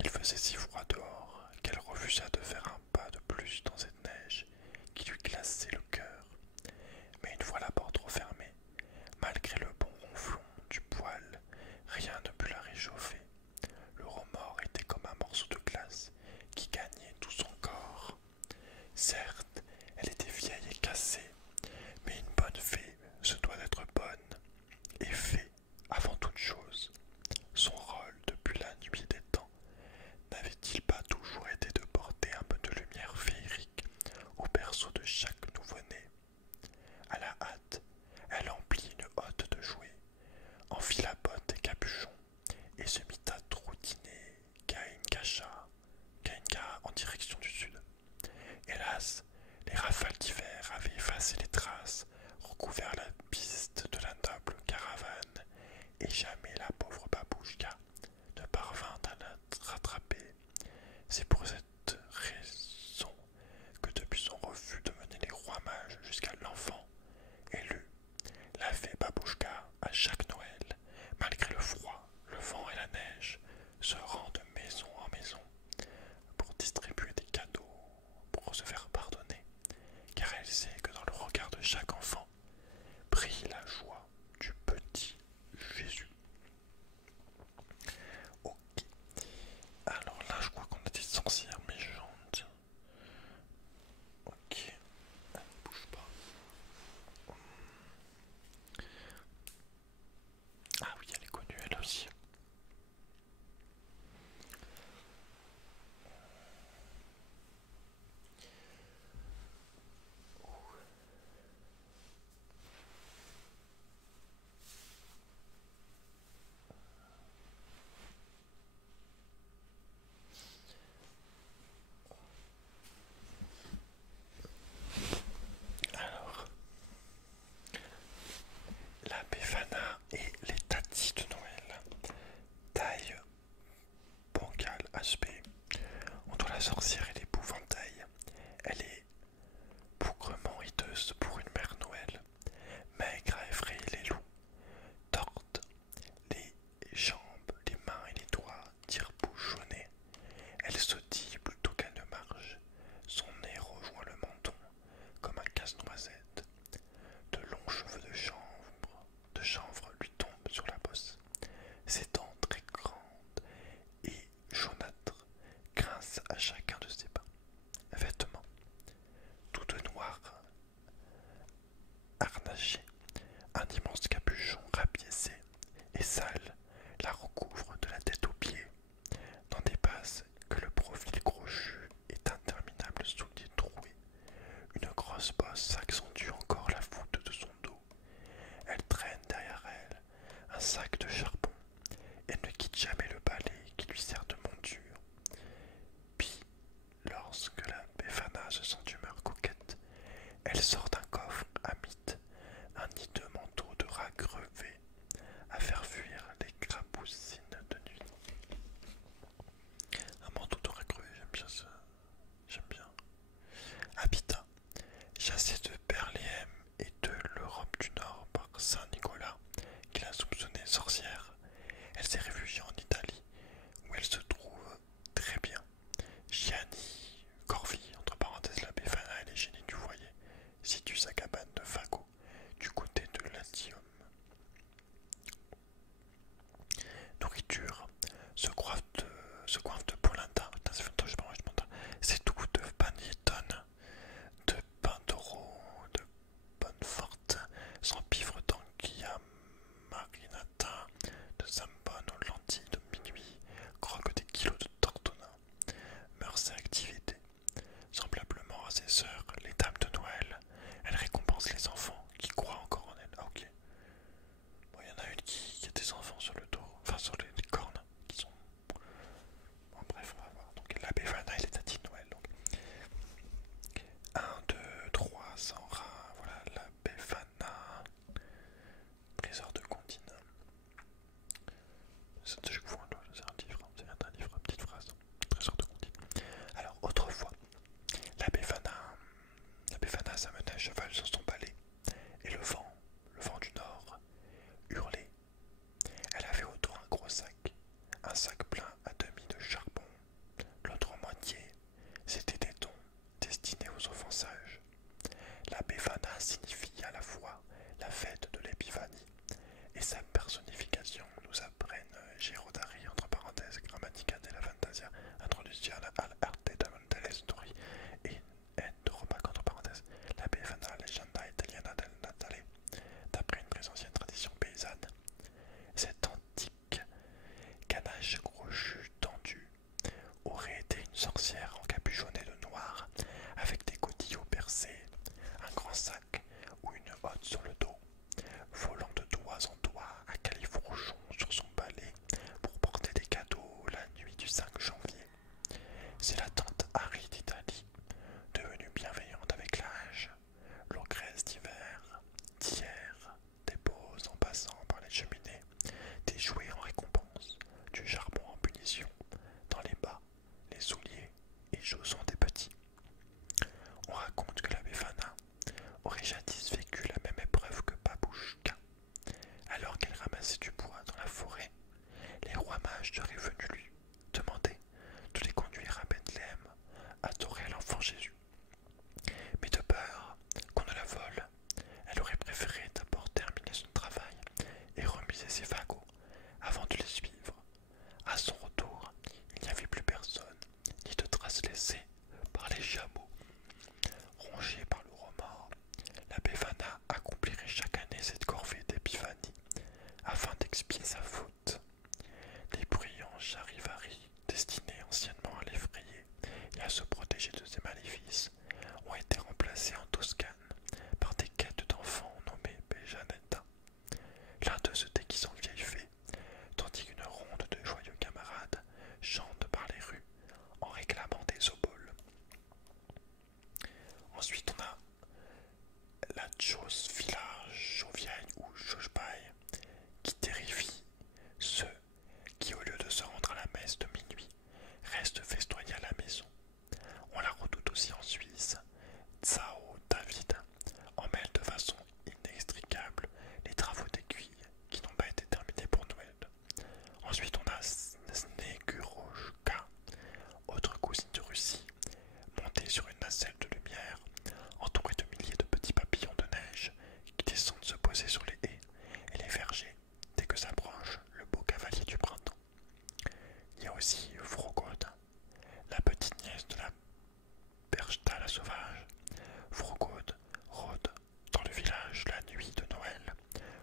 Il faisait si froid dehors qu'elle refusa de faire un pas de plus dans cette neige qui lui glaçait le cœur. Mais une fois la porte refermée, malgré le bon ronflon du poêle, rien ne put la réchauffer. Le remords était comme un morceau de glace qui gagnait tout son corps. Certes, elle était vieille et cassée, mais une bonne fée se doit d'être bonne, et fée avant toute chose. Son rôle depuis la nuit des temps n'avait-il pas toujours été de porter un peu de lumière féerique au berceau de chaque nouveau-né? À la hâte, elle emplit une hotte de jouets, enfila bottes et capuchons, et se mit à trottiner Kainka en direction du sud. Hélas, les rafales d'hiver avaient effacé les traces, recouvert la piste de la noble caravane, et jamais la pauvre Babouchka ne parvint à la rattraper. C'est pour cette raison que depuis son refus de mener les rois mages jusqu'à l'enfant élu, la fée Babouchka, à chaque Noël, malgré le froid, le vent et la neige, se rend de maison en maison pour distribuer des cadeaux, pour se faire pardonner, car elle sait que dans le regard de chaque enfant brille la joie du petit Jésus. est sale, la recouvre de la tête aux pieds. N'en dépasse que le profil crochu et d'interminables souliers troués. Une grosse bosse accentue encore la voûte de son dos. Elle traîne derrière elle un sac de charbon et ne quitte jamais le balai qui lui sert de monture. Puis, lorsque la Befana se sent d'humeur coquette, elle sort d'un coffre à mythe un nid de manteau de rat crevé à faire fuir les crapoucines de nuit. Un manteau de rat crevé, j'aime bien ça. J'aime bien. Habitat. Chassée de Berléem et de l'Europe du Nord par Saint Nicolas, qui l'a soupçonnée sorcière, elle s'est réfugiée en Italie, où elle se trouve très bien. Gianni Corvi, entre parenthèses la Befana et les génies du foyer, situe sa cabane de fagot du côté de Latium. Nourriture, se coiffe de polenta, putain ça fait longtemps que je mange de polenta, c'est tout de panettone, de pain d'oro, de bonne forte, sans pivre d'anguilla marinata, de zambone aux lentilles de minuit, croque des kilos de tortona, mœurs et activités. Semblablement à ses sœurs, les dames de Noël, elle récompense les enfants qui croient encore en elle. Ah ok. Bon, il y en a une qui a des enfants sur le dos, enfin sur les cornes, qui sont... Bon bref, on va voir. Donc la Befana et les tatis de Noël. Donc 1, 2, 3, 100 rats, voilà la Befana. Trésor de Contine. C'est un livre, c'est un livre, petite phrase. Trésor de Contine. Alors autrefois, la Befana s'amenait à cheval sur son balai, et le vent du nord, hurlait. Elle avait au dos un gros sac, un sac plein à demi de charbon. L'autre moitié, c'était des dons destinés aux offensages. La Befana signifie à la fois la fête de l'Épiphanie et sa personnification, nous apprennent Girodari, entre parenthèses, Grammatica della Fantasia, Introduzione all'arte delle storie, et de Romac, entre parenthèses, la Befana Legenda Italiana del Natale, d'après une très ancienne tradition paysanne. Cet antique canache crochu tendu aurait été une sorcière encapuchonnée de noir, avec des godillots percés, un grand sac ou une hotte sur le dos, volant de doigt en doigt à califourchon sur son balai pour porter des cadeaux la nuit du 5 janvier. C'est la tante Harry d'Italie, devenue bienveillante avec l'âge, l'ogresse d'hier, dépose en passant par les cheminées des jouets en récompense, du charbon en punition, dans les bas, les souliers et chaussons des petits. On raconte que la Befana aurait jadis vécu la même épreuve que Babouchka. Alors qu'elle ramassait du bois dans la forêt, les rois mages seraient venus lui demander de les conduire à Bethléem, adorer l'enfant Jésus. Mais de peur qu'on ne la vole, elle aurait préféré d'abord terminer son travail et remiser ses fagots avant de les suivre. À son retour, il n'y avait plus personne, ni de traces laissées par les chameaux. Rongée par le remords, la Befana accomplirait chaque année cette corvée d'épiphanie afin d'expier sa faute. Les bruyants charivari, destinés anciennement à l'effrayer et à se protéger de ses maléfices, ont été remplacés en Toscane par des quêtes d'enfants nommées Bejanetta. L'un d'eux se déguise en vieille fée, tandis qu'une ronde de joyeux camarades chante par les rues en réclamant des oboles. Ensuite, on a la chose village jovial ou Jojbaï, qui terrifie ceux qui, au lieu de se rendre à la messe de minuit, restent festoyer à la maison. On la redoute aussi en Suisse. Tsao David emmêle de façon inextricable les travaux d'aiguille qui n'ont pas été terminés pour Noël. Ensuite, on a Snegurochka, autre cousine de Russie, montée sur une nacelle de lumière, entourée de milliers de petits papillons de neige qui descendent se poser sur les haies et les vergers dès que s'approche le beau cavalier du printemps. Il y a aussi Vrogod, la petite nièce de la Berchta la sauvage. Vrogod rôde dans le village la nuit de Noël,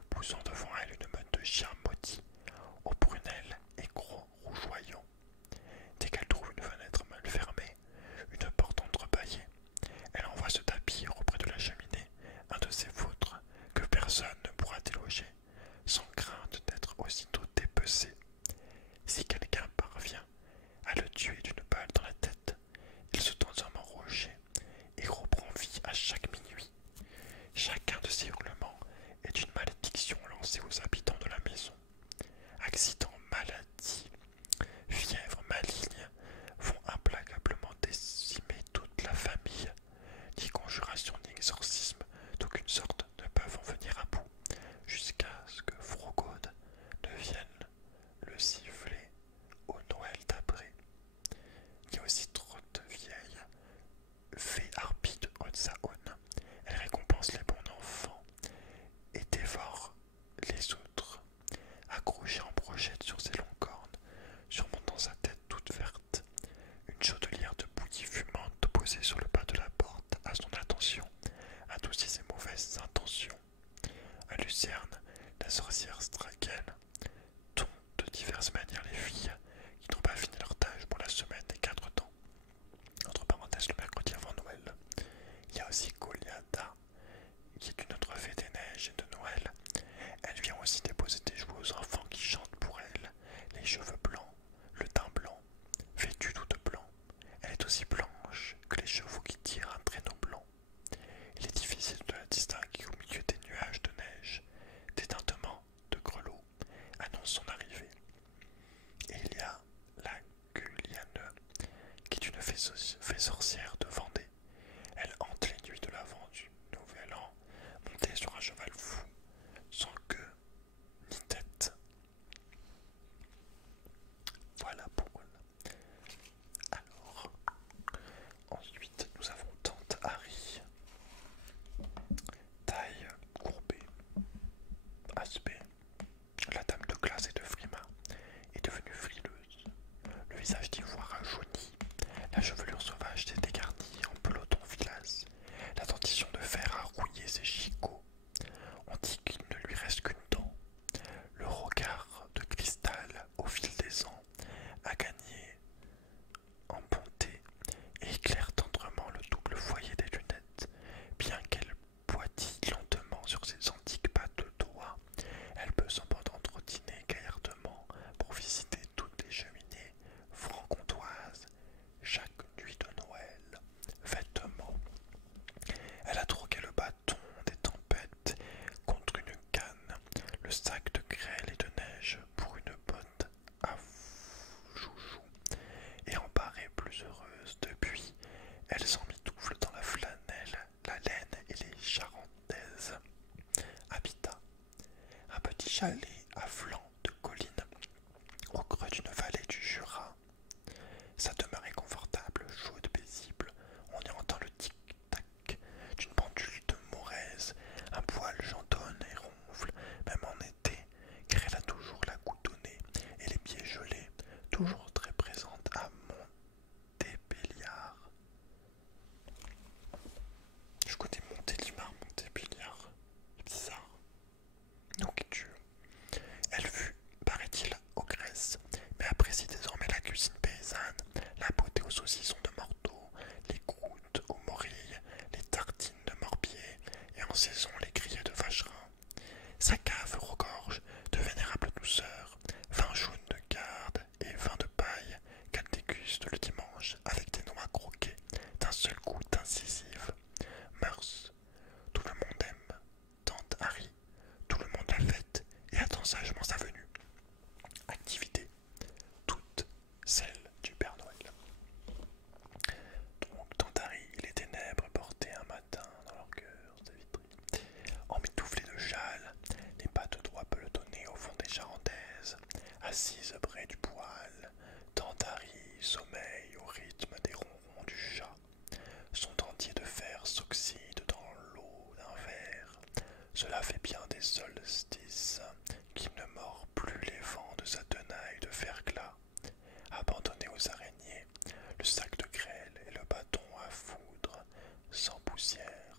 poussant devant elle une meute de chiens maudits tierces traquenent, dont de diverses manières les filles qui n'ont pas fini leur tâche pour la semaine des 4 temps. Entre parenthèses, le mercredi avant Noël. Il y a aussi Goliath, qui est une autre fée des neiges et de Noël. Elle vient aussi déposer des jouets aux enfants qui chantent pour elle, les cheveux blancs, le teint blanc, vêtue tout de blanc. Elle est aussi blanche que les chevaux qui tirent un traîneau blanc. Il est difficile de la distinguer au milieu des nuages de neige. Des tintements de grelots annoncent son arrivée. Et il y a la Guliane, qui est une fée sorcière de Vendée. Elle hante les nuits de l'avant du Nouvel An, montée sur un cheval fou, sans queue ni tête. Voilà pour elle. Alors, ensuite nous avons Tante Harry, taille courbée, aspect. La dame de classe et de Frima est devenue frileuse. Le visage d'ivoire a jauni, la chevelure sauvage s'est dégarnie en peloton filasse, la dentition de fer a rouillé ses chicots. On dit qu'il ne lui reste qu'une dent. Le regard de cristal au fil des ans a gagné en bonté et éclaire tendrement le double foyer des lunettes. Bien qu'elle boitille lentement sur ses antiques pattes de doigts, elle peut cependant trottiner gaillardement pour visiter toutes les cheminées franc-comtoises chaque nuit de Noël. Vêtements. Elle a troqué le bâton des tempêtes contre une canne, le sac de grêle et de neige pour une botte à chouchou, et en paraît plus heureuse depuis. Elle s'emmitoufle dans la flanelle, la laine et les charentaises. Habitat. Un petit chalet à flanc de colline, au creux d'une vallée du Jura. Sa demeure est confortable, chaude, paisible. On y entend le tic-tac d'une pendule de Morez. Un poil chantonne et ronfle, même en été, car elle a toujours la goutte au nez et les pieds gelés, toujours très présente à Montébéliard. Je connais Montélimar, Montébéliard. C'est bizarre. Nourriture. Elle fut, paraît-il, ogresse, mais apprécie désormais la cuisine paysanne, la beauté aux saucissons de Morteau, les croûtes aux morilles, les tartines de morbier et en saison les grillés de vacherin. Sa cave regorge de vénérables douceurs, vin jaune de garde et vin de paille qu'elle déguste le dimanche avec des noix croquées d'un seul coup incisive. Mœurs. Tout le monde aime Tante Harry, tout le monde la fête et attend sagement sa venue. Activité. Toutes celles du Père Noël. Donc, Tante Harry, les ténèbres portaient un matin dans leur cœur, sa vitrie. Emmitouflée de châle, les pattes droits pelotonnées au fond des charentaises, assise près du poêle, Tante Harry sommeille au rythme des ronrons du chat. Son dentier de fer s'oxyde dans l'eau d'un verre. Cela fait bien des solstices qu'il ne mord plus les vents de sa tenaille de verglas. Abandonné aux araignées, le sac de grêle et le bâton à foudre, sans poussière.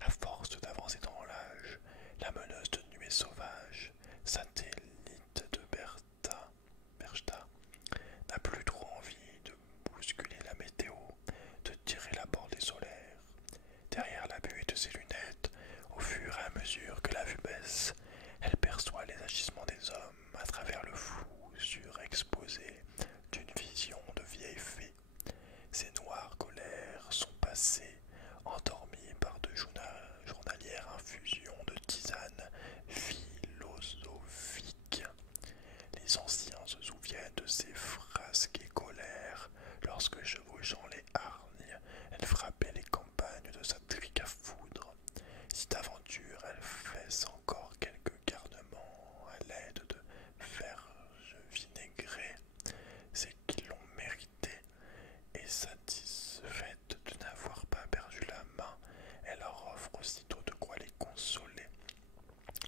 À force d'avancer dans l'âge, la meneuse de nuée sauvage, satellite de Berchta, n'a plus trop envie de bousculer la météo, de tirer la bordée solaire. Derrière la buée de ses lunettes, au fur et à mesure que la vue baisse, elle perçoit les agissements des hommes à travers le flou surexposé d'une vision de vieille fée. Ses noires colères sont passées, endormies par de journalières infusions de tisane philosophiques. Les anciens se souviennent de ces frasques et colères lorsque, chevauchant les hargnes, elle frappait les campagnes de sa trique à foudre. Si d'aventure elle fesse encore quelques garnements à l'aide de verges vinaigrées, c'est qu'ils l'ont mérité, et satisfaite de n'avoir pas perdu la main, elle leur offre aussitôt de quoi les consoler.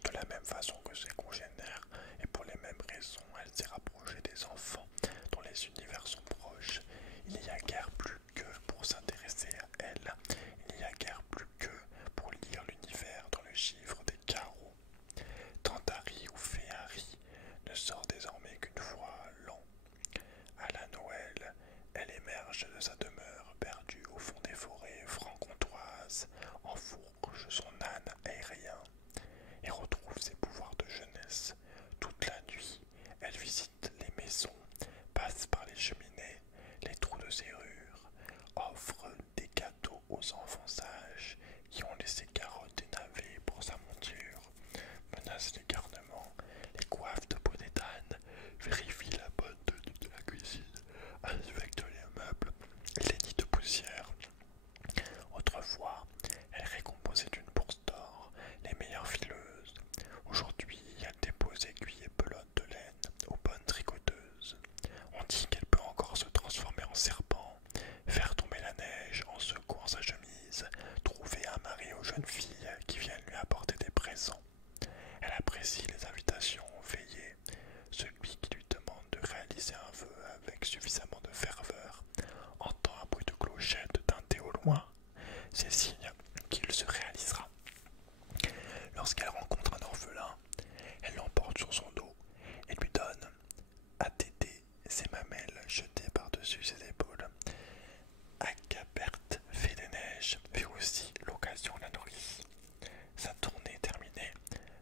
De la même façon que ses congénères, et pour les mêmes raisons, elle s'est rapprochée des enfants dont sur son dos et lui donne à téter ses mamelles jetées par-dessus ses épaules. Agaperte, fée des neiges, fait aussi l'occasion la nourrice. Sa tournée terminée,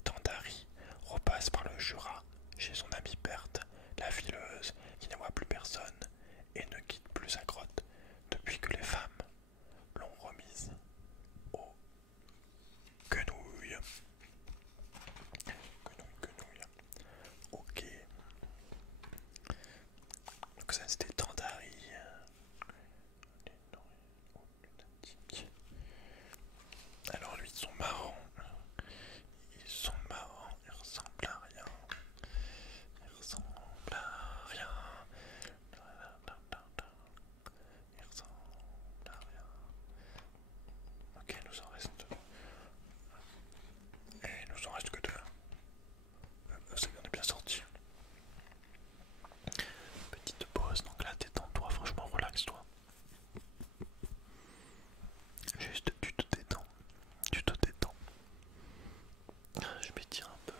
Tandari repasse par le Jura chez son amie Berthe, la fileuse qui ne voit plus personne et ne quitte plus sa grotte depuis que les femmes l'ont remise aux quenouilles. Quenouilles. Ok. Donc ça c'était Tandari. Alors lui ils sont marrants. Ils ressemblent à rien. Ils ressemblent à rien. Ils ressemblent à rien. Ok, il nous en reste. Et il nous en reste que deux. Ça vient de bien sortir. Petite pause, donc là détends-toi, franchement relax toi. Juste tu te détends. Tu te détends. Je m'étire un peu.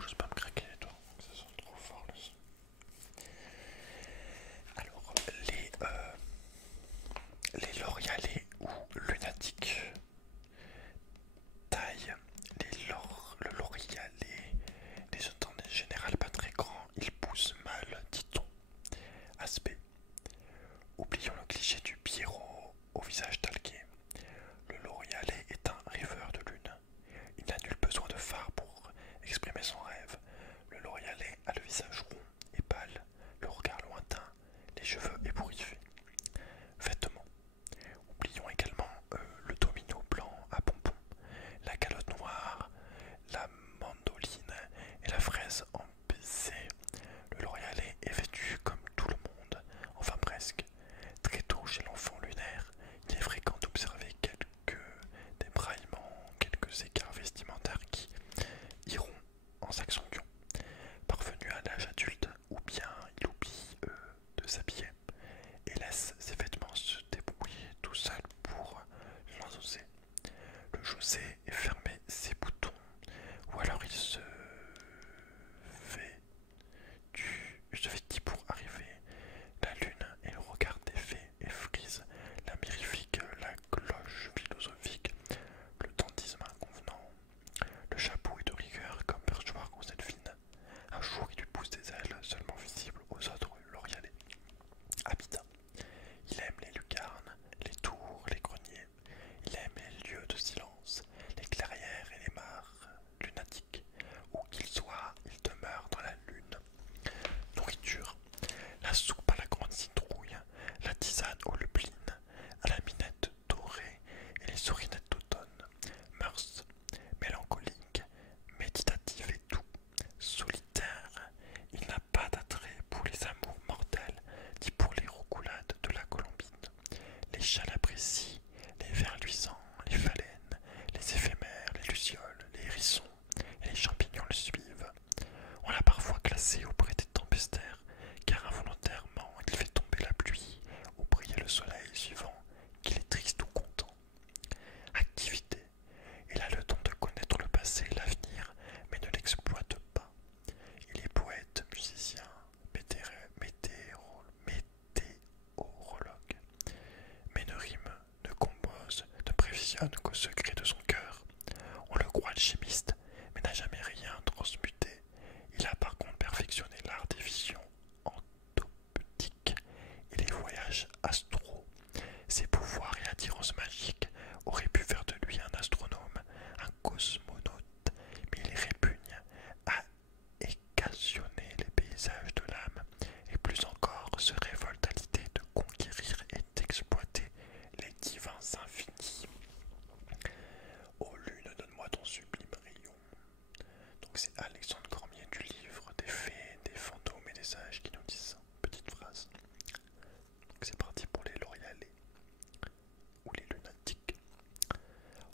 J'ose pas me craquer les doigts, ça sent trop fort le son. Alors, les laurialets ou lunatiques taille, le laurialet les sont en général pas très grands, ils poussent mal, dit-on. Aspect. Oublions le cliché du Pierrot au visage talqué. Le laurialet est un rêveur de lune. Il n'a nul besoin de phare pour exprimer son rêve. Le laurialet a le visage rond et pâle, le regard lointain, les cheveux ébouriffés. Vêtements. Oublions également le domino blanc à pompons, la calotte noire, la mandoline et la fraise en baiser. Le laurialet est vêtu comme tout le monde, enfin presque. Très tôt chez l'enfant lunaire, il est fréquent d'observer quelques débraillements, quelques écarts vestimentaires qui iront en s'accentuant. Parvenu à l'âge adulte, ou bien il oublie de s'habiller et laisse ses vêtements se débrouiller tout seul pour l'endosser. Le chaussé est fermé ses boutons, ou alors il se vêtit pour arriver. La lune et le regard des fées et frise la mirifique, la cloche philosophique, le dandysme inconvenant. Le chapeau est de rigueur comme perchoir en cette fine. Un jour il lui pousse des ailes seulement visibles aux autres laurialets. Habitat. Il aime les lucarnes, les tours, les greniers. Il aime les lieux de silence, les clairières et les mares lunatiques. Où qu'il soit, il demeure dans la lune. Nourriture. La soupe à la grande citrouille, la tisane aux lupines, à la minette dorée et les sorinettes d'automne. Mœurs. Mélancolique, méditatif et doux, solitaire. Il n'a pas d'attrait pour les amours mortels, ni pour les roucoulades de la colombine. Les chats l'apprécient, les vers luisants, les phalènes, les éphémères, les lucioles, les hérissons et les champignons le suivent. On l'a parfois classé auprès des tempestaires, car involontairement il fait tomber la pluie ou briller le soleil suivant qu'il est triste ou content. Activité. Il a le don de connaître le passé et l'avenir, mais ne l'exploite pas. Il est poète, musicien, météorologue, mais ne rime, ne compose, ne prévisionne qu'au secret de son cœur. On le croit alchimiste, mais n'a jamais rien transmuté. Il a par contre perfectionné l'art des visions entoptiques et les voyages astraux. Ses pouvoirs et attirances magiques auraient pu faire de lui un astronome, un cosmonaute, mais il répugne à occasionner les paysages de l'âme, et plus encore se révolte à l'idée de conquérir et d'exploiter les divins infinis. Ô lune, donne-moi ton sublime rayon. Donc c'est Alexandre Cormier du livre des fées, des fantômes et des sages qui nous dit ça. Petite phrase. Donc c'est parti pour les laurialets ou les lunatiques.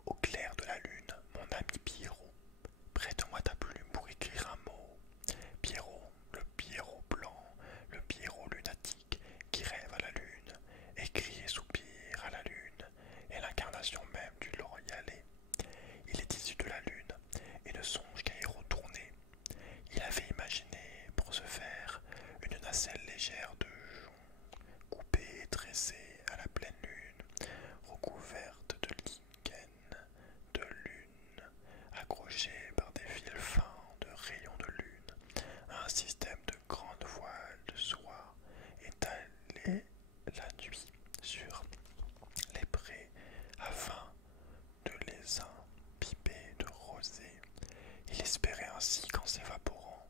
Au clair de la lune, petit Pierrot, prête-moi ta plume pour écrire un mot. Pierrot, le Pierrot blanc, le Pierrot lunatique qui rêve à la lune, écrit et soupire à la lune, est l'incarnation même du Laurialet. Il est issu de la lune et ne songe qu'à y retourner. Il avait imaginé pour ce faire une nacelle légère de jonc, coupée et tressée à la pleine lune, recouverte de lichen, de lune, accrochée par des fils fins de rayons de lune, à un système de grandes voiles de soie étalées la nuit sur les prés afin de les imbiber de rosée. Il espérait ainsi qu'en s'évaporant,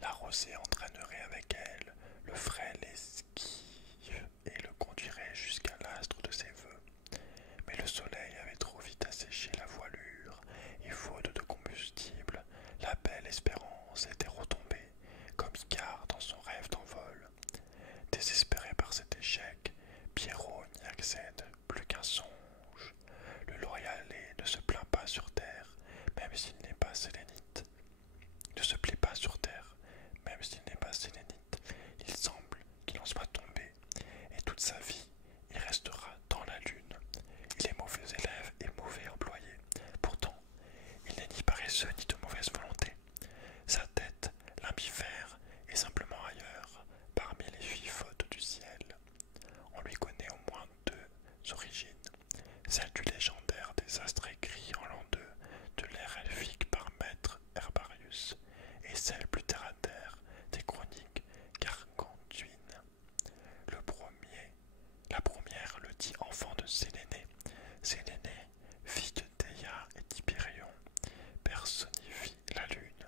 la rosée entraînerait avec elle le frêle esquive et le conduirait jusqu'à l'astre de ses vœux. Mais le soleil avait trop vite asséché la voilure, et faute de combustible, la belle espérance était retombée, comme Icare dans son rêve d'envol. Désespéré par cet échec, Pierrot n'y accède plus qu'un songe. Le Laurialet ne se plaint pas sur terre, même s'il n'est pas sélénite. Ne se plaît pas sur terre, même s'il n'est pas sélénite. Il semble qu'il en soit tombé, et toute sa vie, il restera dans la lune. Il est mauvais élève et mauvais employé. Pourtant, il n'est ni paresseux ni de mauvaise volonté. Sa tête, l'imbifère, est simplement ailleurs, parmi les filles fautes du ciel. On lui connaît au moins deux origines. Celle du légendaire des astres écrits en l'an 2 de l'ère elfique par maître Herbarius, et celle plus terre à terre des chroniques gargantuines. La première le dit enfant de Séléné. Séléné, fille de Théia et d'Hypérion, personnifie la lune.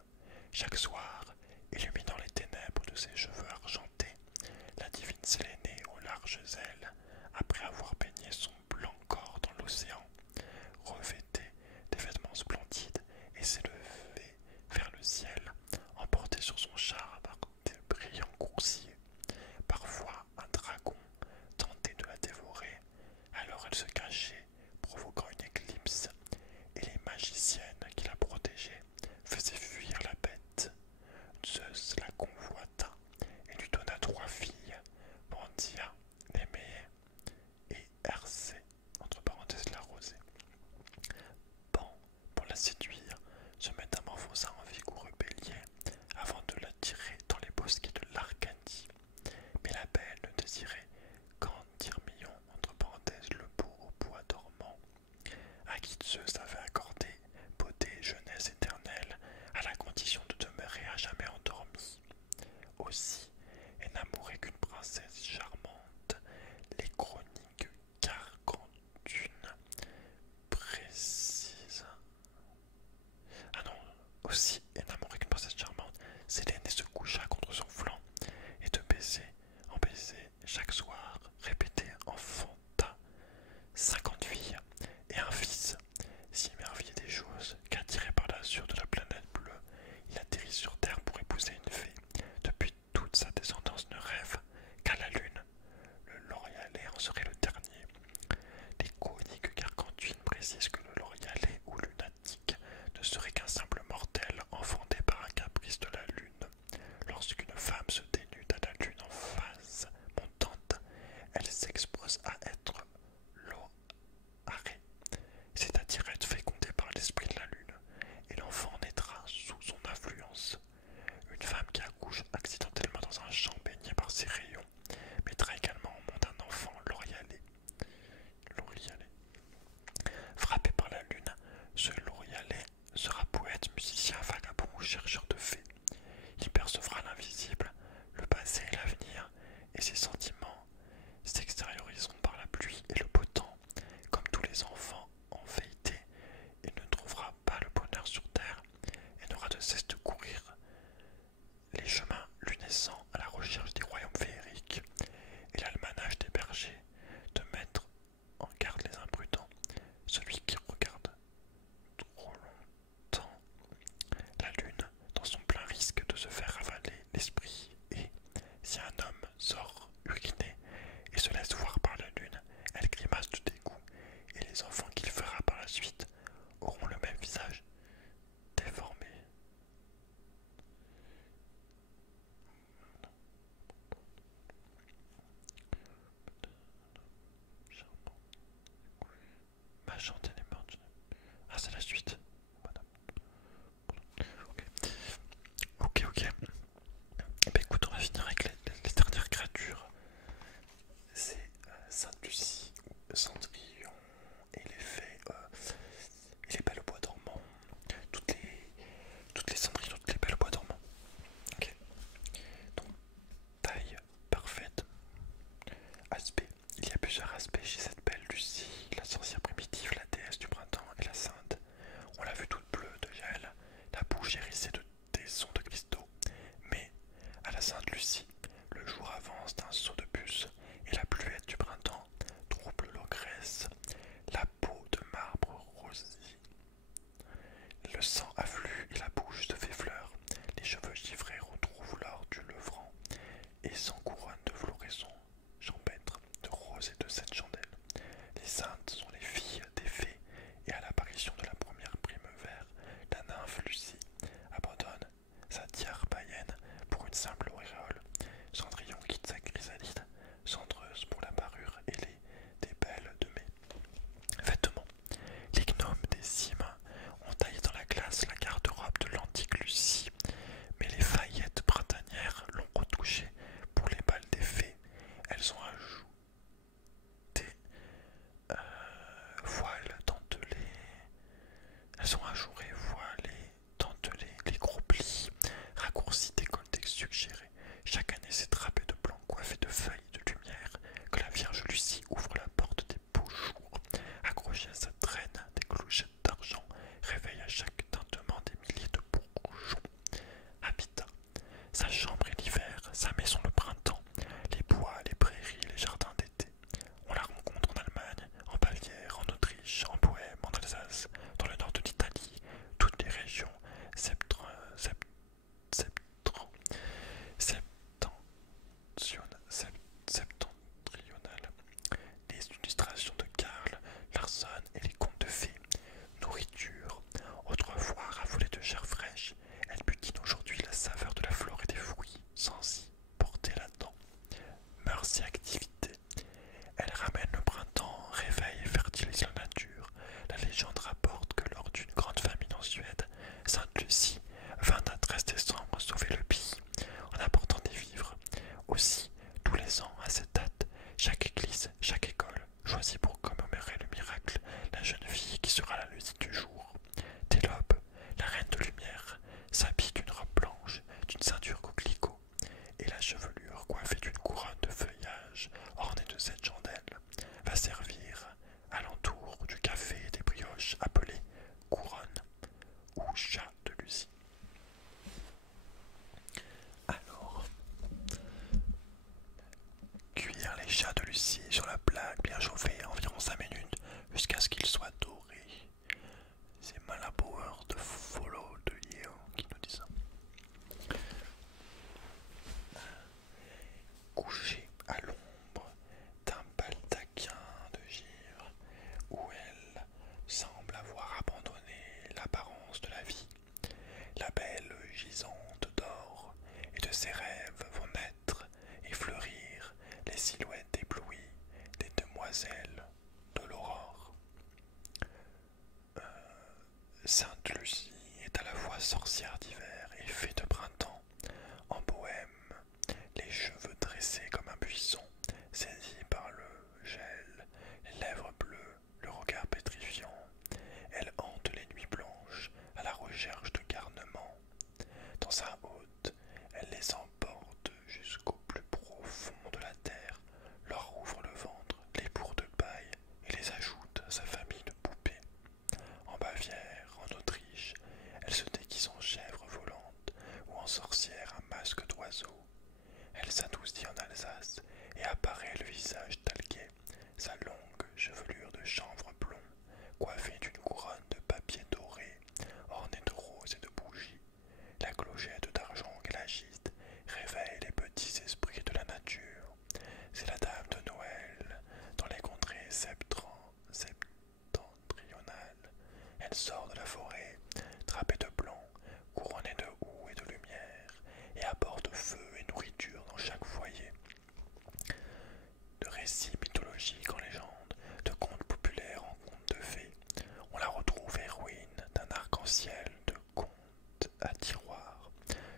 Chaque soir, illuminant les ténèbres de ses cheveux argentés, la divine Séléné aux larges ailes, après avoir baigné son blanc corps dans l'océan, revêtait des vêtements splendides et s'élevait vers le ciel, emporté sur son char par des brillants coursiers. Parfois, un dragon tentait de la dévorer, alors elle se cachait, provoquant une éclipse, et les magiciennes qui la protégeaient faisaient fuir la bête. Zeus la convoita et lui donna 3 filles, Pandia, Néméée et Persée, entre parenthèses la rosée. Pan, pour la séduire, se métamorphosa en vigoureux bélier avant de la tirer dans les bosquets de l'Arcadie. Mais la belle ne désirait qu'en Tyrmillon, entre parenthèses le beau au bois dormant, à qui Zeus avait accordé beauté et jeunesse éternelle à la condition de demeurer à jamais endormi. Aussi, énamourée qu'une princesse charmante, les chroniques gargantunes précisent. Ah non, aussi énamourée qu'une princesse charmante, Séléné se coucha contre son flanc et de baiser en baiser chaque soir, répété enfanta 50 filles et un fils. chanter les morts. Ah, c'est la suite. Voilà. Ok, ok. Ok. Bah écoute, on va finir avec les dernières créatures. C'est Sainte-Lucie, Cendrillon et les fées et les belles au bois dormant. Toutes les cendrillons, toutes les belles au bois dormant. Ok. Donc, taille parfaite. Aspect. Il y a plusieurs aspects chez cette belle Lucie, la sorcière primitive, la déesse du printemps et la sainte. On l'a vue toute bleue de gel, la bouche hérissée de tessons de cristaux. Mais à la Sainte Lucie, le jour avance d'un saut de puce et la pluette du printemps trouble l'ogresse. La peau de marbre rosie, le sang afflue et la bouche se fait fleur. Les cheveux givrés retrouvent l'or du levran et sans couronne de floraison champêtre, de roses et de sept chandelles. Les saintes sont les filles des fées et à l'apparition de la première primevère, la nymphe Lucie abandonne sa tiare païenne pour une simple auréole. Cendrillon quitte sa chrysalide, cendreuse pour la parure ailée des belles de mai. Vêtements. Les gnomes des cimes ont taillé dans la glace la garde-robe de l'antique Lucie, mais les faillettes printanières l'ont retouchée pour les balles des fées. Elles ont ajouté voiles dentelés. Elles ont ajouré voilés, dentelés, les gros plis, raccourcis, décolletés suggérés. Chaque année, c'est drapé de blanc, coiffé de feuilles de lumière, que la Vierge Lucie ouvre la porte des beaux jours. Accrochée à sa traîne, des clochettes d'argent réveillent à chaque tintement des milliers de bourgeons. Habitat. Sa chambre est l'hiver, sa maison le printemps, les bois, les prairies, les jardins d'été. On la rencontre en Allemagne, en Bavière, en Autriche, en Bohême, en Alsace, dans le nord de l'Italie, toutes les régions septentrionales. Les illustrations de Karl Larsson et les contes de fées. Nourriture. Autrefois raffolée de chair fraîche, elle butine aujourd'hui la saveur de la flore et des fruits, sans y porter là-dedans. Mœurs et activité. Elle ramène le printemps, réveille et fertilise la nature. La légende rapporte que lors d'une grande famine en Suède, Sainte Lucie vint un 13 décembre sauver le pays en apportant des vivres. Aussi, tous les ans, à cette date, chaque église, chaque école choisit pour commémorer le miracle la jeune fille qui sera la Lucie du jour. Télope, la reine de lumière, s'habille d'une robe blanche, d'une ceinture coquelicot, et la chevelure coiffée d'une couronne de feuillage ornée de 7 chandelles va servir à l'entour du café et des brioches appelées couronne ou chat de Lucie. Alors, cuire les chats de Lucie sur la plaque bien chauffée environ 5 minutes jusqu'à ce qu'ils soient dorés. C'est Malapower de Follow de Yeo qui nous dit ça. Couchée à l'ombre d'un baldaquin de givre où elle semble avoir abandonné l'apparence de la vie, la belle gisante d'or et de ses rêves vont naître et fleurir les silhouettes éblouies des demoiselles de l'aurore. Sainte Lucie est à la fois sorcière d'hiver et fée de printemps. En Bohême, les cheveux dressés comme un buisson, saisis par le gel, les lèvres bleues, le regard pétrifiant, elle hante les nuits blanches à la recherche de garnements. Dans sa haute, elle les emporte jusqu'au plus profond de la terre, leur ouvre le ventre, les bourre de paille et les ajoute à sa famille de poupées. En Bavière, en Autriche, elle se déguise en chèvre volante ou en sorcière à masque d'oiseau. Elle s'adoucit en Alsace et apparaît le visage talgué, démentiel de contes à tiroirs.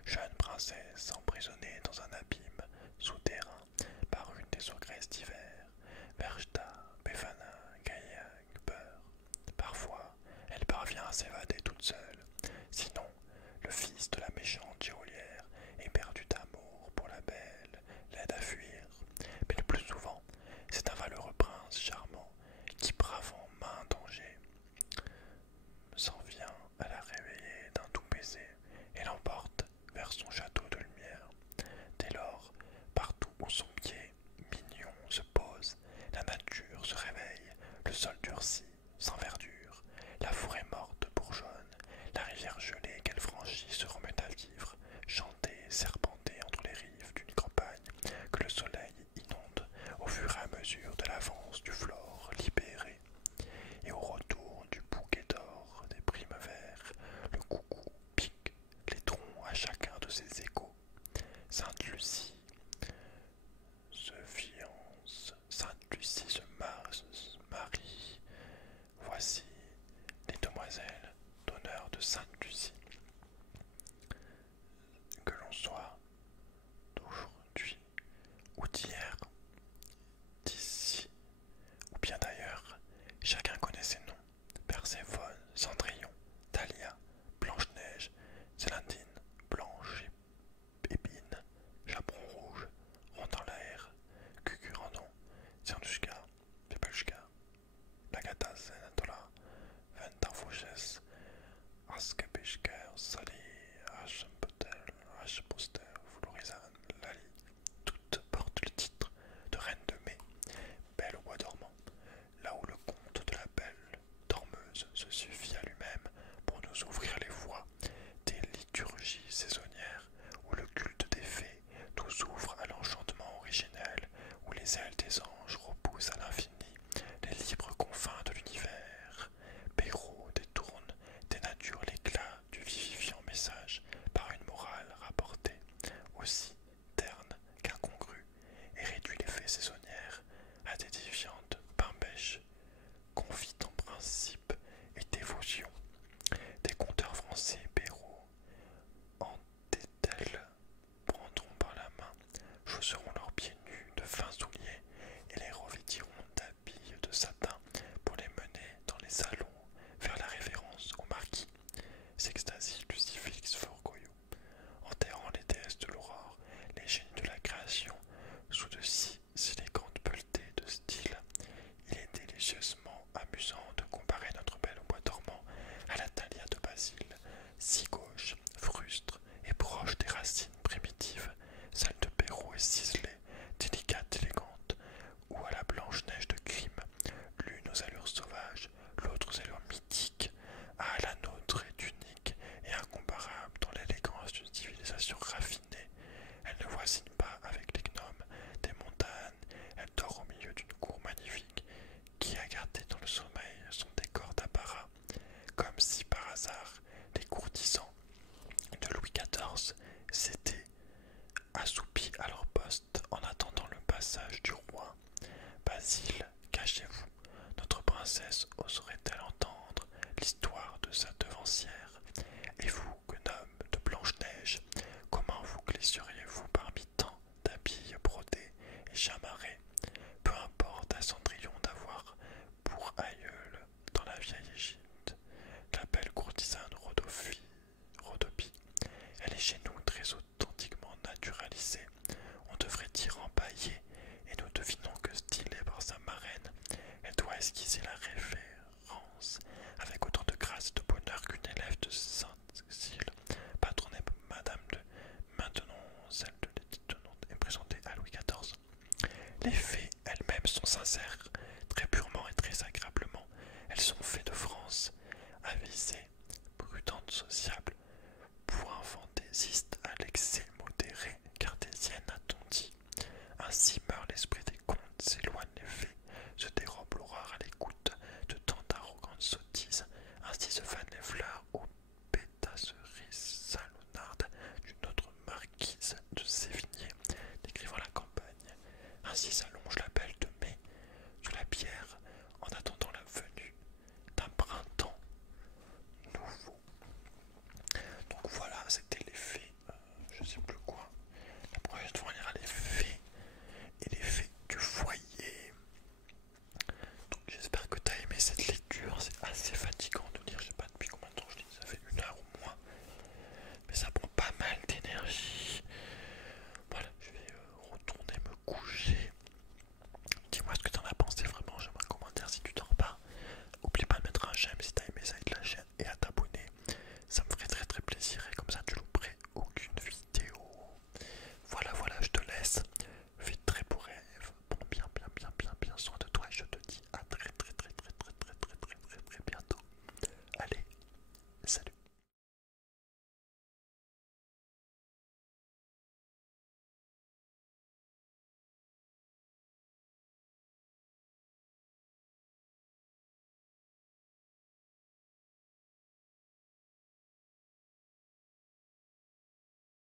Jeune princesse emprisonnée dans un abîme souterrain par une des ogresses d'hiver. Versta, Befana, Gaillac, Peur. Parfois, elle parvient à s'évader toute seule. Sinon, le fils de la méchante geôlière, éperdu d'amour pour la belle, l'aide à fuir. Mais le plus souvent, c'est un valeureux prince charmant qui, bravant maint danger, s'en vient à la réveiller d'un doux baiser et l'emporte vers son château de lumière. Dès lors, partout où son pied mignon se pose, la nature se réveille, le sol durcit, sans verdure, la forêt morte bourgeonne, la rivière gelée qu'elle franchit se remet à vivre, chanter, serpenter entre les rives d'une campagne que le soleil inonde au fur et à mesure de l'avance du flore libéré. Et au retour du bouquet d'or des primes verts, le coucou pique les troncs à chacun de ses échos. Sainte Lucie se fiance, Sainte Lucie se marie. Voici les demoiselles d'honneur de Sainte Lucie. Que l'on soit d'aujourd'hui ou d'hier, d'ici ou bien d'ailleurs, chacun connaît ses noms. Perséphone, Cendrillon, Thalia, Blanche-Neige, Célandine, Blanche et Épine, Chaperon Rouge, Rond dans l'air, Cucurandon, Cernusca, Pepelchka, Lagata Zenatola, Ventarfouches, Askepishker, Sali, Hachempotel, Hacheposter, Florizane, Lali, toutes portent le titre de Reine de Mai, belle au bois dormant, là où le conte de la belle dormeuse se suffit à lui-même pour nous ouvrir les voies des liturgies saisonnières, où le culte des fées nous ouvre à l'enchantement originel, où les ailes des anges repoussent à l'infini les libres confins de l'univers. Perrault détourne des natures l'éclat du vivifiant message par une morale rapportée, aussi terne qu'incongrue, et réduit les fées saisonnières à des déviantes pain-bêches, confites en principe et dévotion. Des conteurs français, Perrault, en dételle, prendront par la main, chausseront leurs pieds nus de fins souliers et les revêtiront d'habits de satin pour les mener dans les salons vers la révérence au marquis. S'extasie Lucifix Forgoyau, enterrant les déesses de l'aurore, les génies de la création, sous de si élégantes pelletées de style. Il est délicieusement amusant de comparer notre belle au bois dormant à la Thalia de Basile, si gauche, frustre et proche des racines primitives. Celle de Perrault est ciselée, délicate, élégante, ou à la Blanche-Neige de Crime, l'une aux allures sauvages, l'autre aux allures mythiques. Ah, la nôtre est unique et incomparable dans l'élégance d'une civilisation raffinée. Elle ne voisine pas avec les gnomes des montagnes, elle dort au milieu d'une cour magnifique qui a gardé dans le sommeil son décor d'apparat, comme si par hasard les courtisans de Louis XIV s'étaient assoupis à leur poste en attendant le passage du roi. Basile, cachez-vous, notre princesse oserait-elle entendre l'histoire de sa devancière? Et vous, gnome de Blanche-Neige, comment vous glisseriez-vous parmi tant d'habits brodés et chamarrés? Peu importe à Cendrillon d'avoir pour aïeul dans la vieille Égypte la belle courtisane Rhodopie. Elle est chez nous très authentiquement naturalisée. On devrait dire empaillée, et nous devinons que stylée par sa marraine, elle doit esquisser la révérence avec autant de grâce et de bonheur qu'une élève de Sainte-Cécile, patronnée Madame de Maintenon, celle de l'édite est présentée à Louis XIV. Les fées elles-mêmes sont sincères, très purement et très agréablement. Elles sont fées de France, avisées, prudentes, sociables,